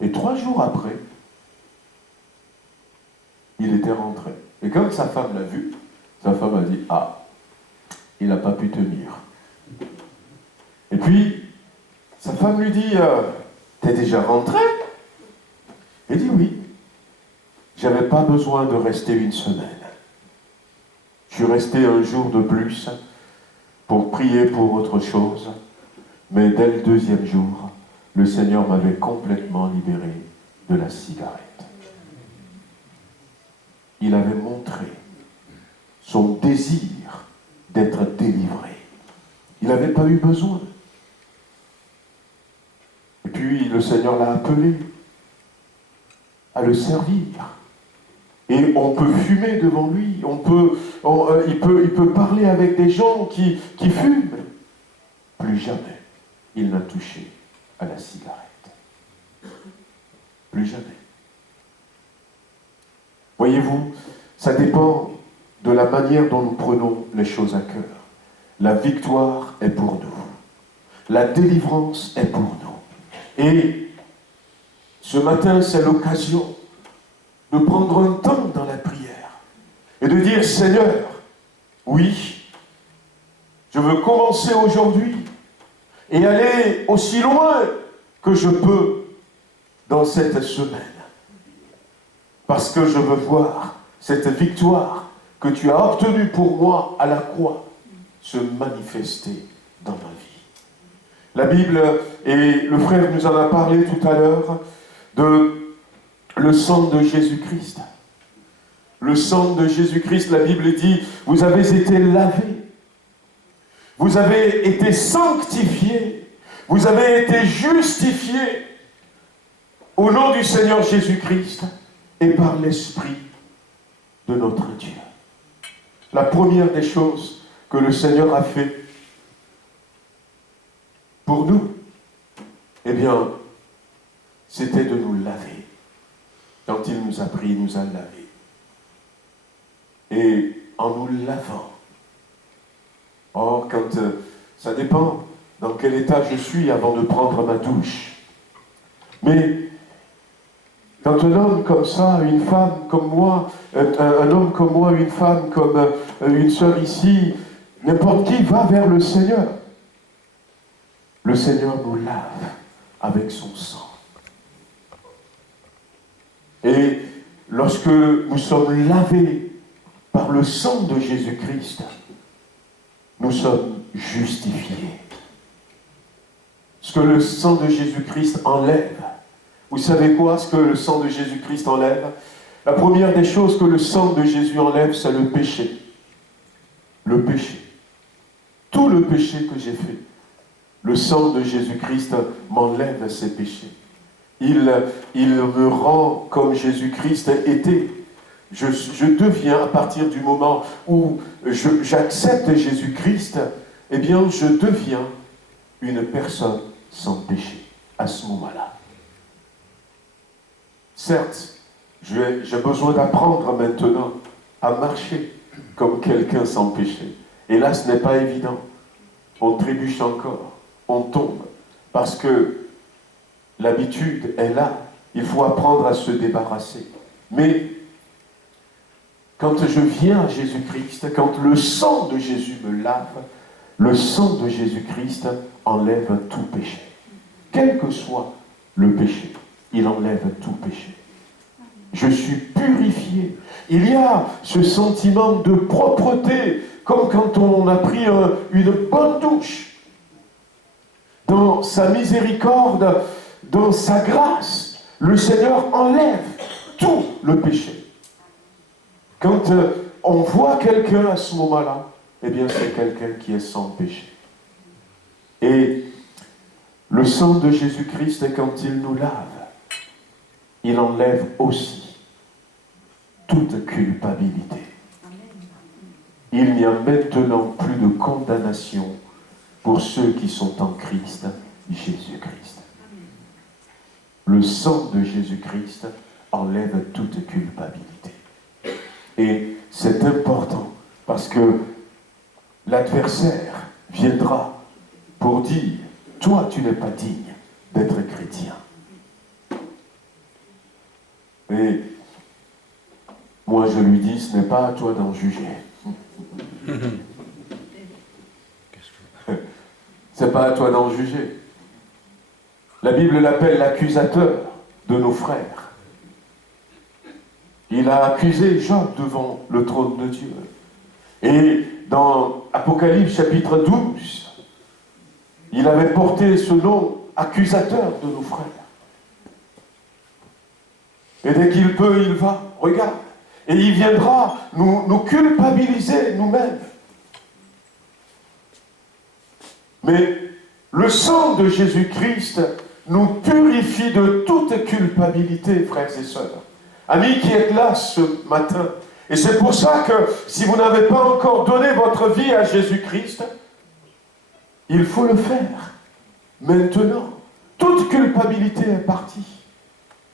Et 3 jours après, il était rentré. Et quand sa femme l'a vu, sa femme a dit, ah, il n'a pas pu tenir. Et puis, sa femme lui dit, t'es déjà rentré? Il dit oui. J'avais pas besoin de rester 1 semaine. Je suis resté 1 jour de plus pour prier pour autre chose. Mais dès le 2e jour, le Seigneur m'avait complètement libéré de la cigarette. Il avait montré son désir d'être délivré. Il n'avait pas eu besoin. Et puis le Seigneur l'a appelé à le servir. Et on peut fumer devant lui, il peut parler avec des gens qui fument. Plus jamais il n'a touché à la cigarette. Plus jamais. Voyez-vous, ça dépend de la manière dont nous prenons les choses à cœur. La victoire est pour nous. La délivrance est pour nous. Et ce matin, c'est l'occasion de prendre un temps dans la prière et de dire, Seigneur, oui, je veux commencer aujourd'hui et aller aussi loin que je peux dans cette semaine. Parce que je veux voir cette victoire que tu as obtenue pour moi à la croix se manifester dans ma vie. La Bible, et le frère nous en a parlé tout à l'heure, de le sang de Jésus-Christ. Le sang de Jésus-Christ, la Bible dit, vous avez été lavés, vous avez été sanctifiés, vous avez été justifiés au nom du Seigneur Jésus-Christ et par l'Esprit de notre Dieu. La première des choses que le Seigneur a fait pour nous, eh bien, c'était de nous laver. Quand il nous a pris, il nous a lavés. Et en nous lavant, or, quand ça dépend dans quel état je suis avant de prendre ma douche. Mais quand un homme comme ça, une femme comme moi, un homme comme moi, une femme comme une sœur ici, n'importe qui va vers le Seigneur. Le Seigneur nous lave avec son sang. Et lorsque nous sommes lavés par le sang de Jésus-Christ, nous sommes justifiés. Ce que le sang de Jésus-Christ enlève, vous savez quoi, ce que le sang de Jésus-Christ enlève? La première des choses que le sang de Jésus enlève, c'est le péché. Le péché. Tout le péché que j'ai fait, le sang de Jésus-Christ m'enlève ces péchés. Il me rend comme Jésus-Christ était. Je deviens, à partir du moment où j'accepte Jésus-Christ, eh bien, je deviens une personne sans péché, à ce moment-là. Certes, j'ai besoin d'apprendre maintenant à marcher comme quelqu'un sans péché. Et là, ce n'est pas évident. On trébuche encore, on tombe, parce que l'habitude est là. Il faut apprendre à se débarrasser. Mais quand je viens à Jésus-Christ, quand le sang de Jésus me lave, le sang de Jésus-Christ enlève tout péché. Quel que soit le péché, il enlève tout péché. Je suis purifié. Il y a ce sentiment de propreté, comme quand on a pris une bonne douche. Dans sa miséricorde, dans sa grâce, le Seigneur enlève tout le péché. Quand on voit quelqu'un à ce moment-là, eh bien c'est quelqu'un qui est sans péché. Et le sang de Jésus-Christ, quand il nous lave, il enlève aussi toute culpabilité. Il n'y a maintenant plus de condamnation pour ceux qui sont en Christ, Jésus-Christ. Le sang de Jésus-Christ enlève toute culpabilité. Et c'est important parce que l'adversaire viendra pour dire, toi tu n'es pas digne d'être chrétien. Mais moi je lui dis, ce n'est pas à toi d'en juger. C'est pas à toi d'en juger. La Bible l'appelle l'accusateur de nos frères. Il a accusé Job devant le trône de Dieu. Et dans Apocalypse chapitre 12, il avait porté ce nom accusateur de nos frères. Et dès qu'il peut, il va, regarde. Et il viendra nous culpabiliser nous-mêmes. Mais le sang de Jésus-Christ nous purifie de toute culpabilité, frères et sœurs. Amis qui êtes là ce matin, et c'est pour ça que si vous n'avez pas encore donné votre vie à Jésus-Christ, il faut le faire. Maintenant, toute culpabilité est partie.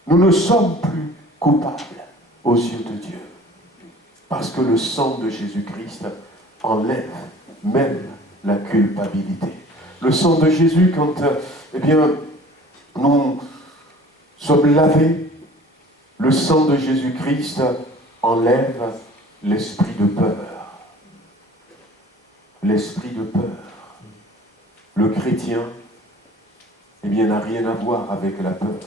Nous ne sommes plus coupables aux yeux de Dieu. Parce que le sang de Jésus-Christ enlève même la culpabilité. Le sang de Jésus, quand nous sommes lavés, le sang de Jésus-Christ enlève l'esprit de peur. L'esprit de peur. Le chrétien, n'a rien à voir avec la peur.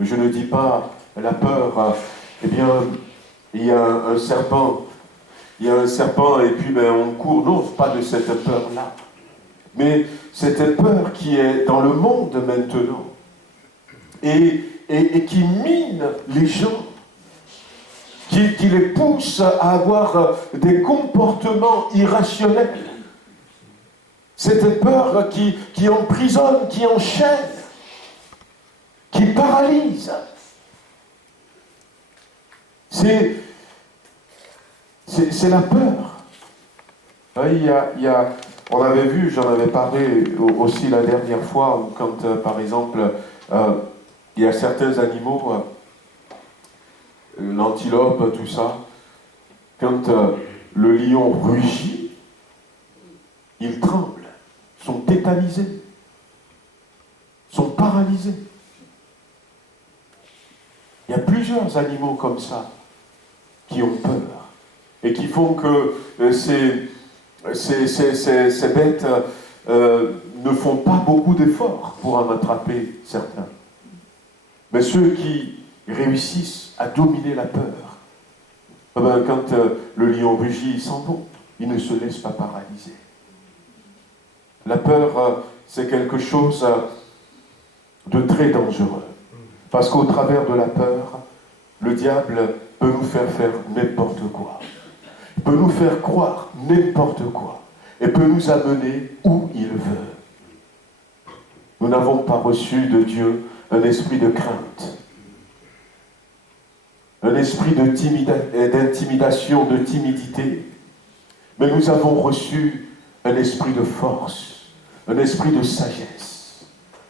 Je ne dis pas la peur, il y a un serpent, et puis on court. Non, pas de cette peur-là. Mais cette peur qui est dans le monde maintenant et qui mine les gens, qui les pousse à avoir des comportements irrationnels. Cette peur qui emprisonne, qui enchaîne, qui paralyse. C'est la peur. On avait vu, j'en avais parlé aussi la dernière fois, quand par exemple, il y a certains animaux, l'antilope, tout ça, quand le lion rugit, ils tremblent, sont tétanisés, sont paralysés. Il y a plusieurs animaux comme ça qui ont peur et qui font que ces bêtes ne font pas beaucoup d'efforts pour en attraper certains. Mais ceux qui réussissent à dominer la peur, quand le lion rugit, ils s'en vont. Ils ne se laissent pas paralyser. La peur, c'est quelque chose de très dangereux. Parce qu'au travers de la peur, le diable peut nous faire n'importe quoi. Il peut nous faire croire n'importe quoi. Et peut nous amener où il veut. Nous n'avons pas reçu de Dieu un esprit de crainte. Un esprit d'intimidation, de timidité. Mais nous avons reçu un esprit de force, un esprit de sagesse.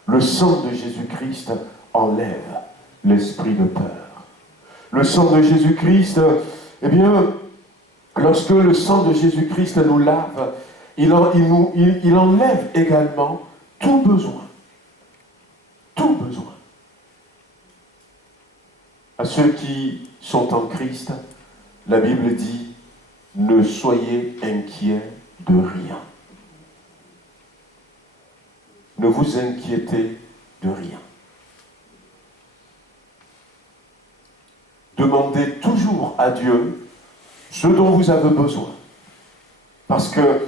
Le sang de Jésus-Christ enlève l'esprit de peur. Le sang de Jésus-Christ, lorsque le sang de Jésus-Christ nous lave, il enlève également tout besoin. Tout besoin. À ceux qui sont en Christ, la Bible dit, ne soyez inquiets de rien. Ne vous inquiétez de rien. Demandez toujours à Dieu ce dont vous avez besoin. Parce que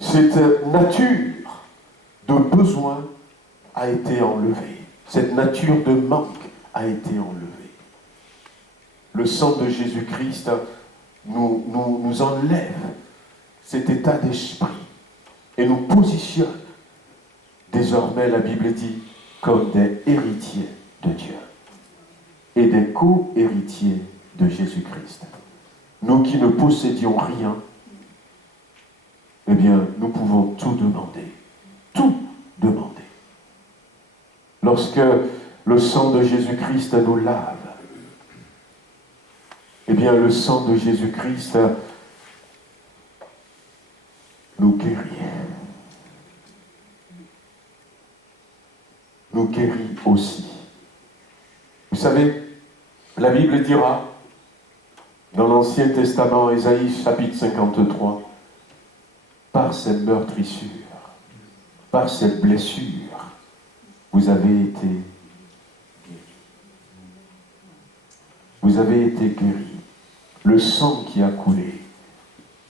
cette nature de besoin a été enlevée. Cette nature de manque a été enlevée. Le sang de Jésus-Christ nous enlève cet état d'esprit et nous positionne désormais, la Bible dit, comme des héritiers de Dieu et des co-héritiers de Jésus-Christ. Nous qui ne possédions rien, nous pouvons tout demander. Tout demander. Lorsque le sang de Jésus-Christ nous lave, le sang de Jésus-Christ nous guérit. Nous guérit aussi. Vous savez, La Bible dira, dans l'Ancien Testament, Ésaïe chapitre 53, par cette meurtrissure, par cette blessure, vous avez été guéris. Vous avez été guéris. Le sang qui a coulé,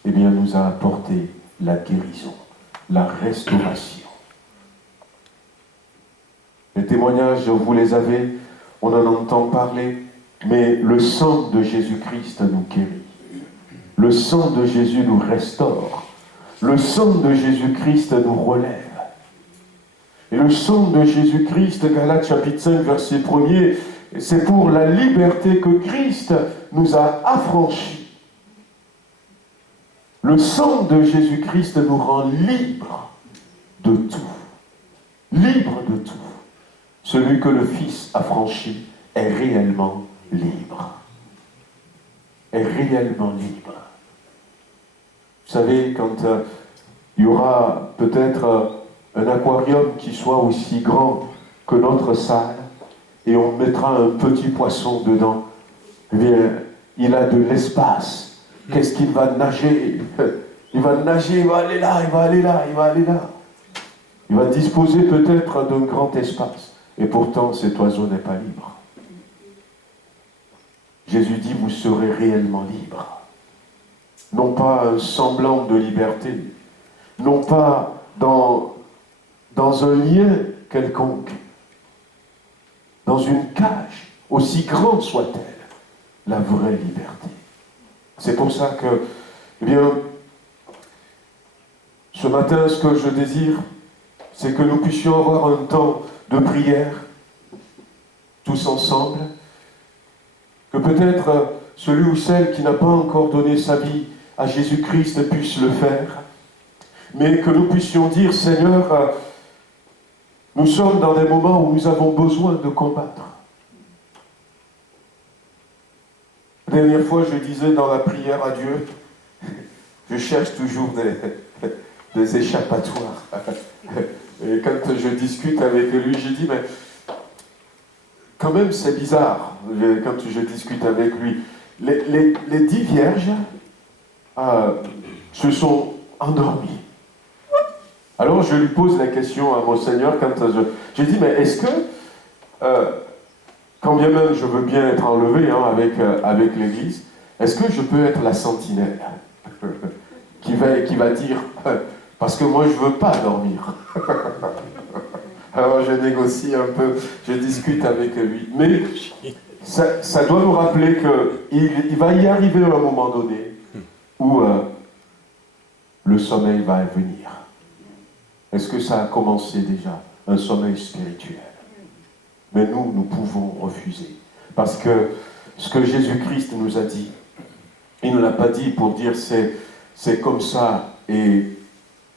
eh bien, nous a apporté la guérison, la restauration. Les témoignages, vous les avez, on en entend parler, mais le sang de Jésus-Christ nous guérit. Le sang de Jésus nous restaure. Le sang de Jésus-Christ nous relève. Et le sang de Jésus-Christ, Galates chapitre 5, verset 1er, c'est pour la liberté que Christ nous a affranchis. Le sang de Jésus-Christ nous rend libres de tout. Libres de tout. Celui que le Fils a franchi est réellement libre. Est réellement libre. Vous savez, quand il y aura peut-être un aquarium qui soit aussi grand que notre salle, et on mettra un petit poisson dedans, eh bien, il a de l'espace. Qu'est-ce qu'il va nager? Il va nager, il va aller là, il va aller là, il va aller là. Il va disposer peut-être d'un grand espace. Et pourtant, cet oiseau n'est pas libre. Jésus dit, vous serez réellement libre. Non pas un semblant de liberté, non pas dans un lien quelconque, dans une cage, aussi grande soit-elle, la vraie liberté. C'est pour ça que, eh bien, ce matin, ce que je désire, c'est que nous puissions avoir un temps de prière, tous ensemble, que peut-être celui ou celle qui n'a pas encore donné sa vie à Jésus-Christ puisse le faire, mais que nous puissions dire, Seigneur, nous sommes dans des moments où nous avons besoin de combattre. La dernière fois, je disais dans la prière à Dieu, je cherche toujours des échappatoires. Et quand je discute avec lui, je dis, mais quand même c'est bizarre, quand je discute avec lui. Les 10 vierges se sont endormies. Alors je lui pose la question à mon Seigneur, quand je dis, mais est-ce que, quand bien même je veux bien être enlevé avec l'Église, est-ce que je peux être la sentinelle qui va dire, parce que moi je ne veux pas dormir. Alors je négocie un peu, je discute avec lui. Mais ça doit nous rappeler qu'il va y arriver à un moment donné où le sommeil va venir. Est-ce que ça a commencé déjà, un sommeil spirituel? Mais nous pouvons refuser. Parce que ce que Jésus-Christ nous a dit, il ne l'a pas dit pour dire c'est comme ça et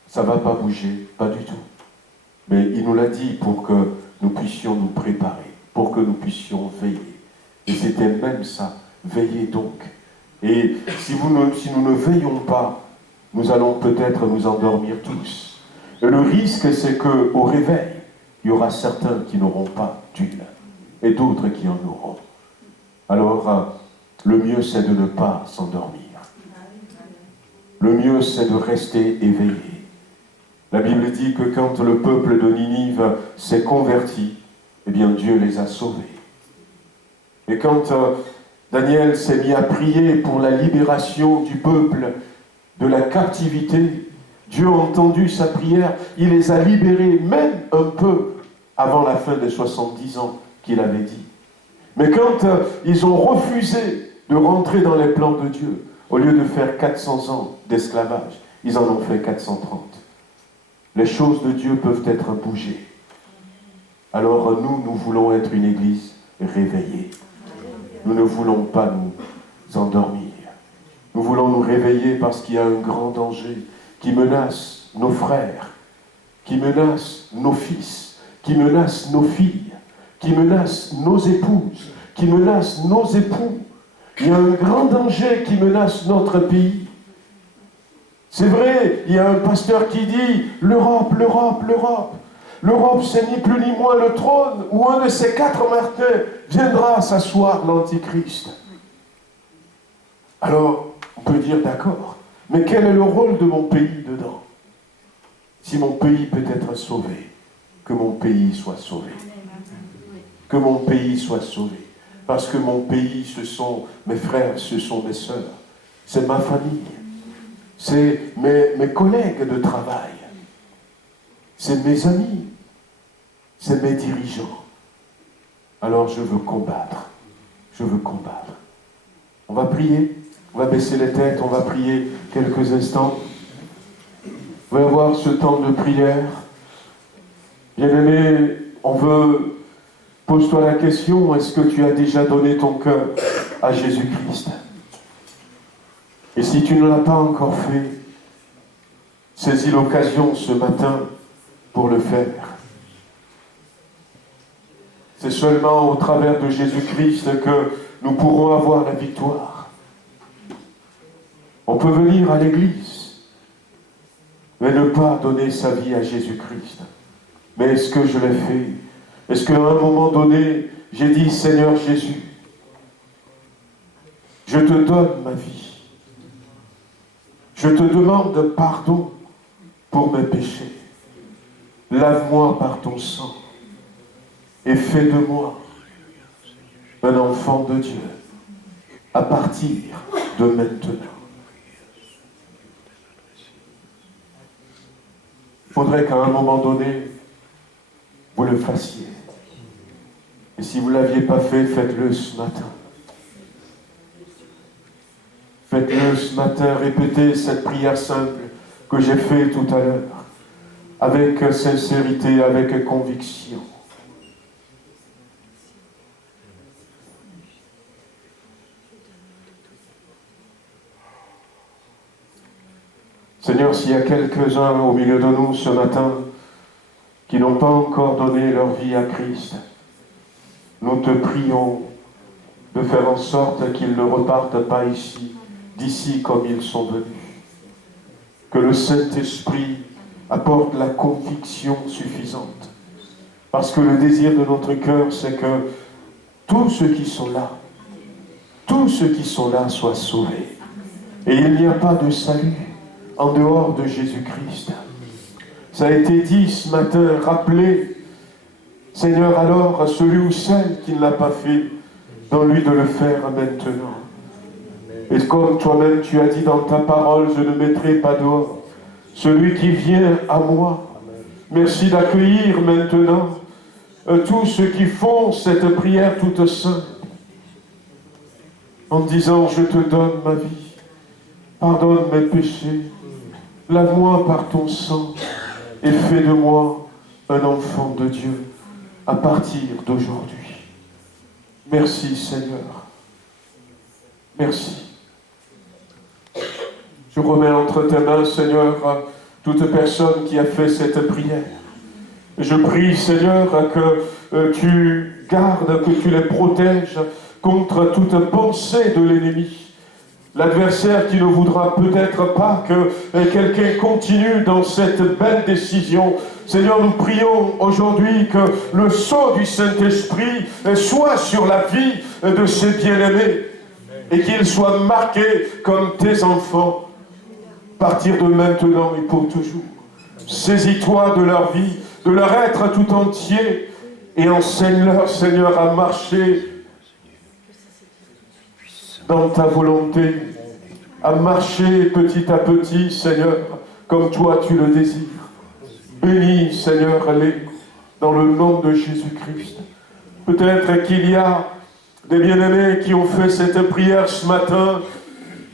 ça ne va pas bouger, pas du tout. Mais il nous l'a dit pour que nous puissions nous préparer, pour que nous puissions veiller. Et c'était même ça, veillez donc. Et si nous ne veillons pas, nous allons peut-être nous endormir tous. Et le risque, c'est qu'au réveil, il y aura certains qui n'auront pas d'huile et d'autres qui en auront. Alors, le mieux, c'est de ne pas s'endormir. Le mieux, c'est de rester éveillé. La Bible dit que quand le peuple de Ninive s'est converti, eh bien Dieu les a sauvés. Et quand Daniel s'est mis à prier pour la libération du peuple de la captivité, Dieu a entendu sa prière, il les a libérés même un peu avant la fin des 70 ans qu'il avait dit. Mais quand ils ont refusé de rentrer dans les plans de Dieu, au lieu de faire 400 ans d'esclavage, ils en ont fait 430. Les choses de Dieu peuvent être bougées. Alors nous voulons être une église réveillée. Nous ne voulons pas nous endormir. Nous voulons nous réveiller parce qu'il y a un grand danger qui menace nos frères, qui menace nos fils, qui menace nos filles, qui menace nos épouses, qui menace nos époux. Il y a un grand danger qui menace notre pays. C'est vrai, il y a un pasteur qui dit « l'Europe, l'Europe, l'Europe ». l'Europe, c'est ni plus ni moins le trône où un de ces 4 martyrs viendra s'asseoir, l'Antichrist. Alors, on peut dire d'accord, mais quel est le rôle de mon pays dedans? Si mon pays peut être sauvé, que mon pays soit sauvé. Que mon pays soit sauvé. Parce que mon pays, ce sont mes frères, ce sont mes sœurs, c'est ma famille, c'est mes collègues de travail, c'est mes amis, c'est mes dirigeants. Alors je veux combattre, je veux combattre. On va prier, on va baisser les têtes, on va prier quelques instants. On va avoir ce temps de prière. Bien-aimé, on veut... Pose-toi la question, est-ce que tu as déjà donné ton cœur à Jésus-Christ? Et si tu ne l'as pas encore fait, saisis l'occasion ce matin pour le faire. C'est seulement au travers de Jésus-Christ que nous pourrons avoir la victoire. On peut venir à l'église, mais ne pas donner sa vie à Jésus-Christ. Mais est-ce que je l'ai fait? Est-ce qu'à un moment donné, j'ai dit, Seigneur Jésus, je te donne ma vie. Je te demande pardon pour mes péchés. Lave-moi par ton sang et fais de moi un enfant de Dieu à partir de maintenant. Il faudrait qu'à un moment donné, vous le fassiez. Et si vous ne l'aviez pas fait, faites-le ce matin. Faites-le ce matin, répétez cette prière simple que j'ai faite tout à l'heure, avec sincérité, avec conviction. Seigneur, s'il y a quelques-uns au milieu de nous ce matin qui n'ont pas encore donné leur vie à Christ, nous te prions de faire en sorte qu'ils ne repartent pas d'ici comme ils sont venus. Que le Saint-Esprit apporte la conviction suffisante. Parce que le désir de notre cœur, c'est que tous ceux qui sont là soient sauvés. Et il n'y a pas de salut en dehors de Jésus-Christ. Ça a été dit ce matin, rappelé. Seigneur, alors, celui ou celle qui ne l'a pas fait, donne-lui de le faire maintenant. Et comme toi-même tu as dit dans ta parole, je ne mettrai pas dehors celui qui vient à moi. Merci d'accueillir maintenant tous ceux qui font cette prière toute simple, en disant, je te donne ma vie, pardonne mes péchés, lave-moi par ton sang, et fais de moi un enfant de Dieu à partir d'aujourd'hui. Merci Seigneur. Merci. Je remets entre tes mains, Seigneur, toute personne qui a fait cette prière. Je prie, Seigneur, que tu gardes, que tu les protèges contre toute pensée de l'ennemi. L'adversaire qui ne voudra peut-être pas que quelqu'un continue dans cette belle décision. Seigneur, nous prions aujourd'hui que le sceau du Saint-Esprit soit sur la vie de ces bien-aimés et qu'ils soient marqués comme tes enfants, à partir de maintenant et pour toujours. Saisis-toi de leur vie, de leur être tout entier, et enseigne-leur, Seigneur, à marcher dans ta volonté, à marcher petit à petit, Seigneur, comme toi tu le désires. Bénis, Seigneur, les dans le nom de Jésus-Christ. Peut-être qu'il y a des bien-aimés qui ont fait cette prière ce matin,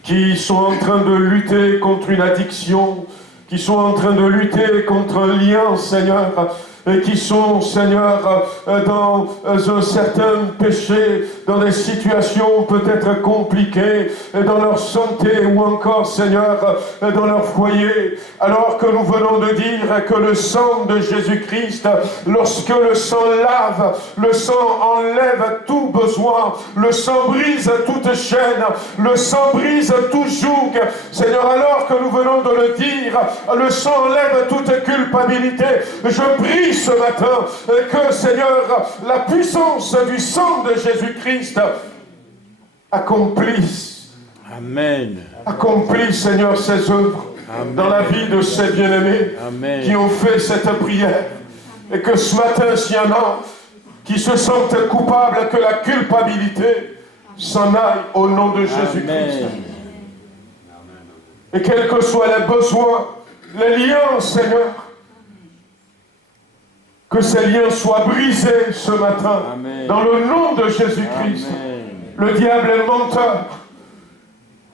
qui sont en train de lutter contre une addiction, qui sont en train de lutter contre un lien, Seigneur, et qui sont, Seigneur, dans un certain péché, dans des situations peut-être compliquées, dans leur santé ou encore, Seigneur, dans leur foyer, alors que nous venons de dire que le sang de Jésus-Christ, lorsque le sang lave, le sang enlève tout besoin, le sang brise toute chaîne, le sang brise tout joug. Seigneur, alors que nous venons de le dire, le sang enlève toute culpabilité. Je prie, prie ce matin que, Seigneur, la puissance du sang de Jésus-Christ accomplisse. Amen. Accomplisse, Seigneur, ses œuvres dans la vie de ces bien-aimés qui ont fait cette prière. Et que ce matin, s'il y en a qui se sentent coupables, que la culpabilité s'en aille au nom de Jésus-Christ. Et quels que soient les besoins, les liens, Seigneur, que ces liens soient brisés ce matin. Amen. Dans le nom de Jésus-Christ. Le diable est menteur.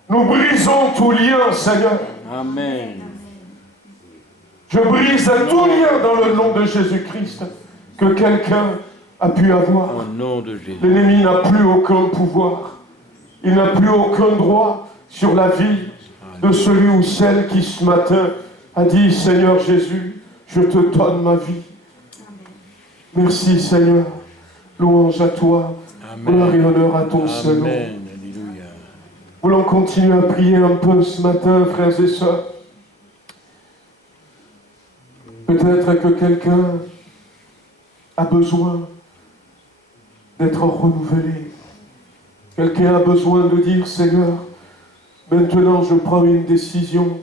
Nous brisons tout lien, Seigneur. Amen. Je brise tout lien dans le nom de Jésus-Christ que quelqu'un a pu avoir. Au nom de Jésus. L'ennemi n'a plus aucun pouvoir. Il n'a plus aucun droit sur la vie de celui ou celle qui ce matin a dit, Seigneur Jésus, je te donne ma vie. Merci Seigneur. Louange à toi. Gloire et honneur à ton seul nom. Alléluia. Voulons continuer à prier un peu ce matin, frères et sœurs. Peut-être que quelqu'un a besoin d'être renouvelé. Quelqu'un a besoin de dire, Seigneur, maintenant je prends une décision.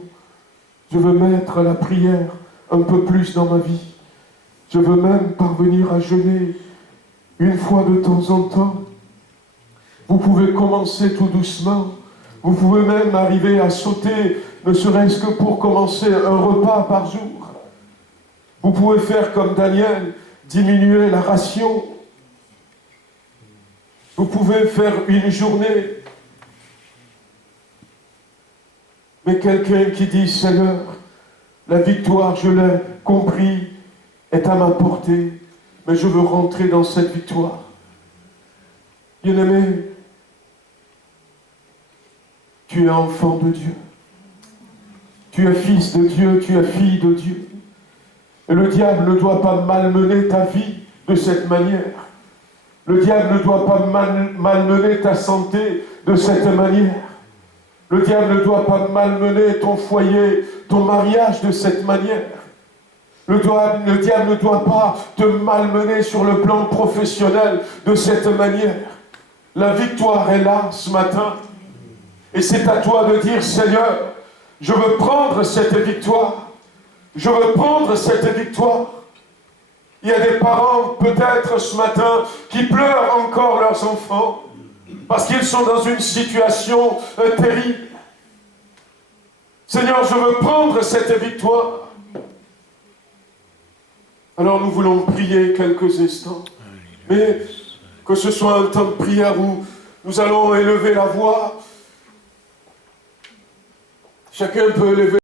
Je veux mettre la prière un peu plus dans ma vie. Je veux même parvenir à jeûner une fois de temps en temps. Vous pouvez commencer tout doucement. Vous pouvez même arriver à sauter, ne serait-ce que pour commencer un repas par jour. Vous pouvez faire comme Daniel, diminuer la ration. Vous pouvez faire une journée. Mais quelqu'un qui dit, Seigneur, la victoire, je l'ai compris, est à ma portée, mais je veux rentrer dans cette victoire. Bien-aimé, tu es enfant de Dieu. Tu es fils de Dieu, tu es fille de Dieu. Et le diable ne doit pas malmener ta vie de cette manière. Le diable ne doit pas malmener ta santé de cette manière. Le diable ne doit pas malmener ton foyer, ton mariage de cette manière. Le diable ne doit pas te malmener sur le plan professionnel de cette manière. La victoire est là ce matin. Et c'est à toi de dire, Seigneur, je veux prendre cette victoire. Je veux prendre cette victoire. Il y a des parents, peut-être ce matin, qui pleurent encore leurs enfants parce qu'ils sont dans une situation terrible. Seigneur, je veux prendre cette victoire. Alors nous voulons prier quelques instants. Mais que ce soit un temps de prière où nous allons élever la voix. Chacun peut élever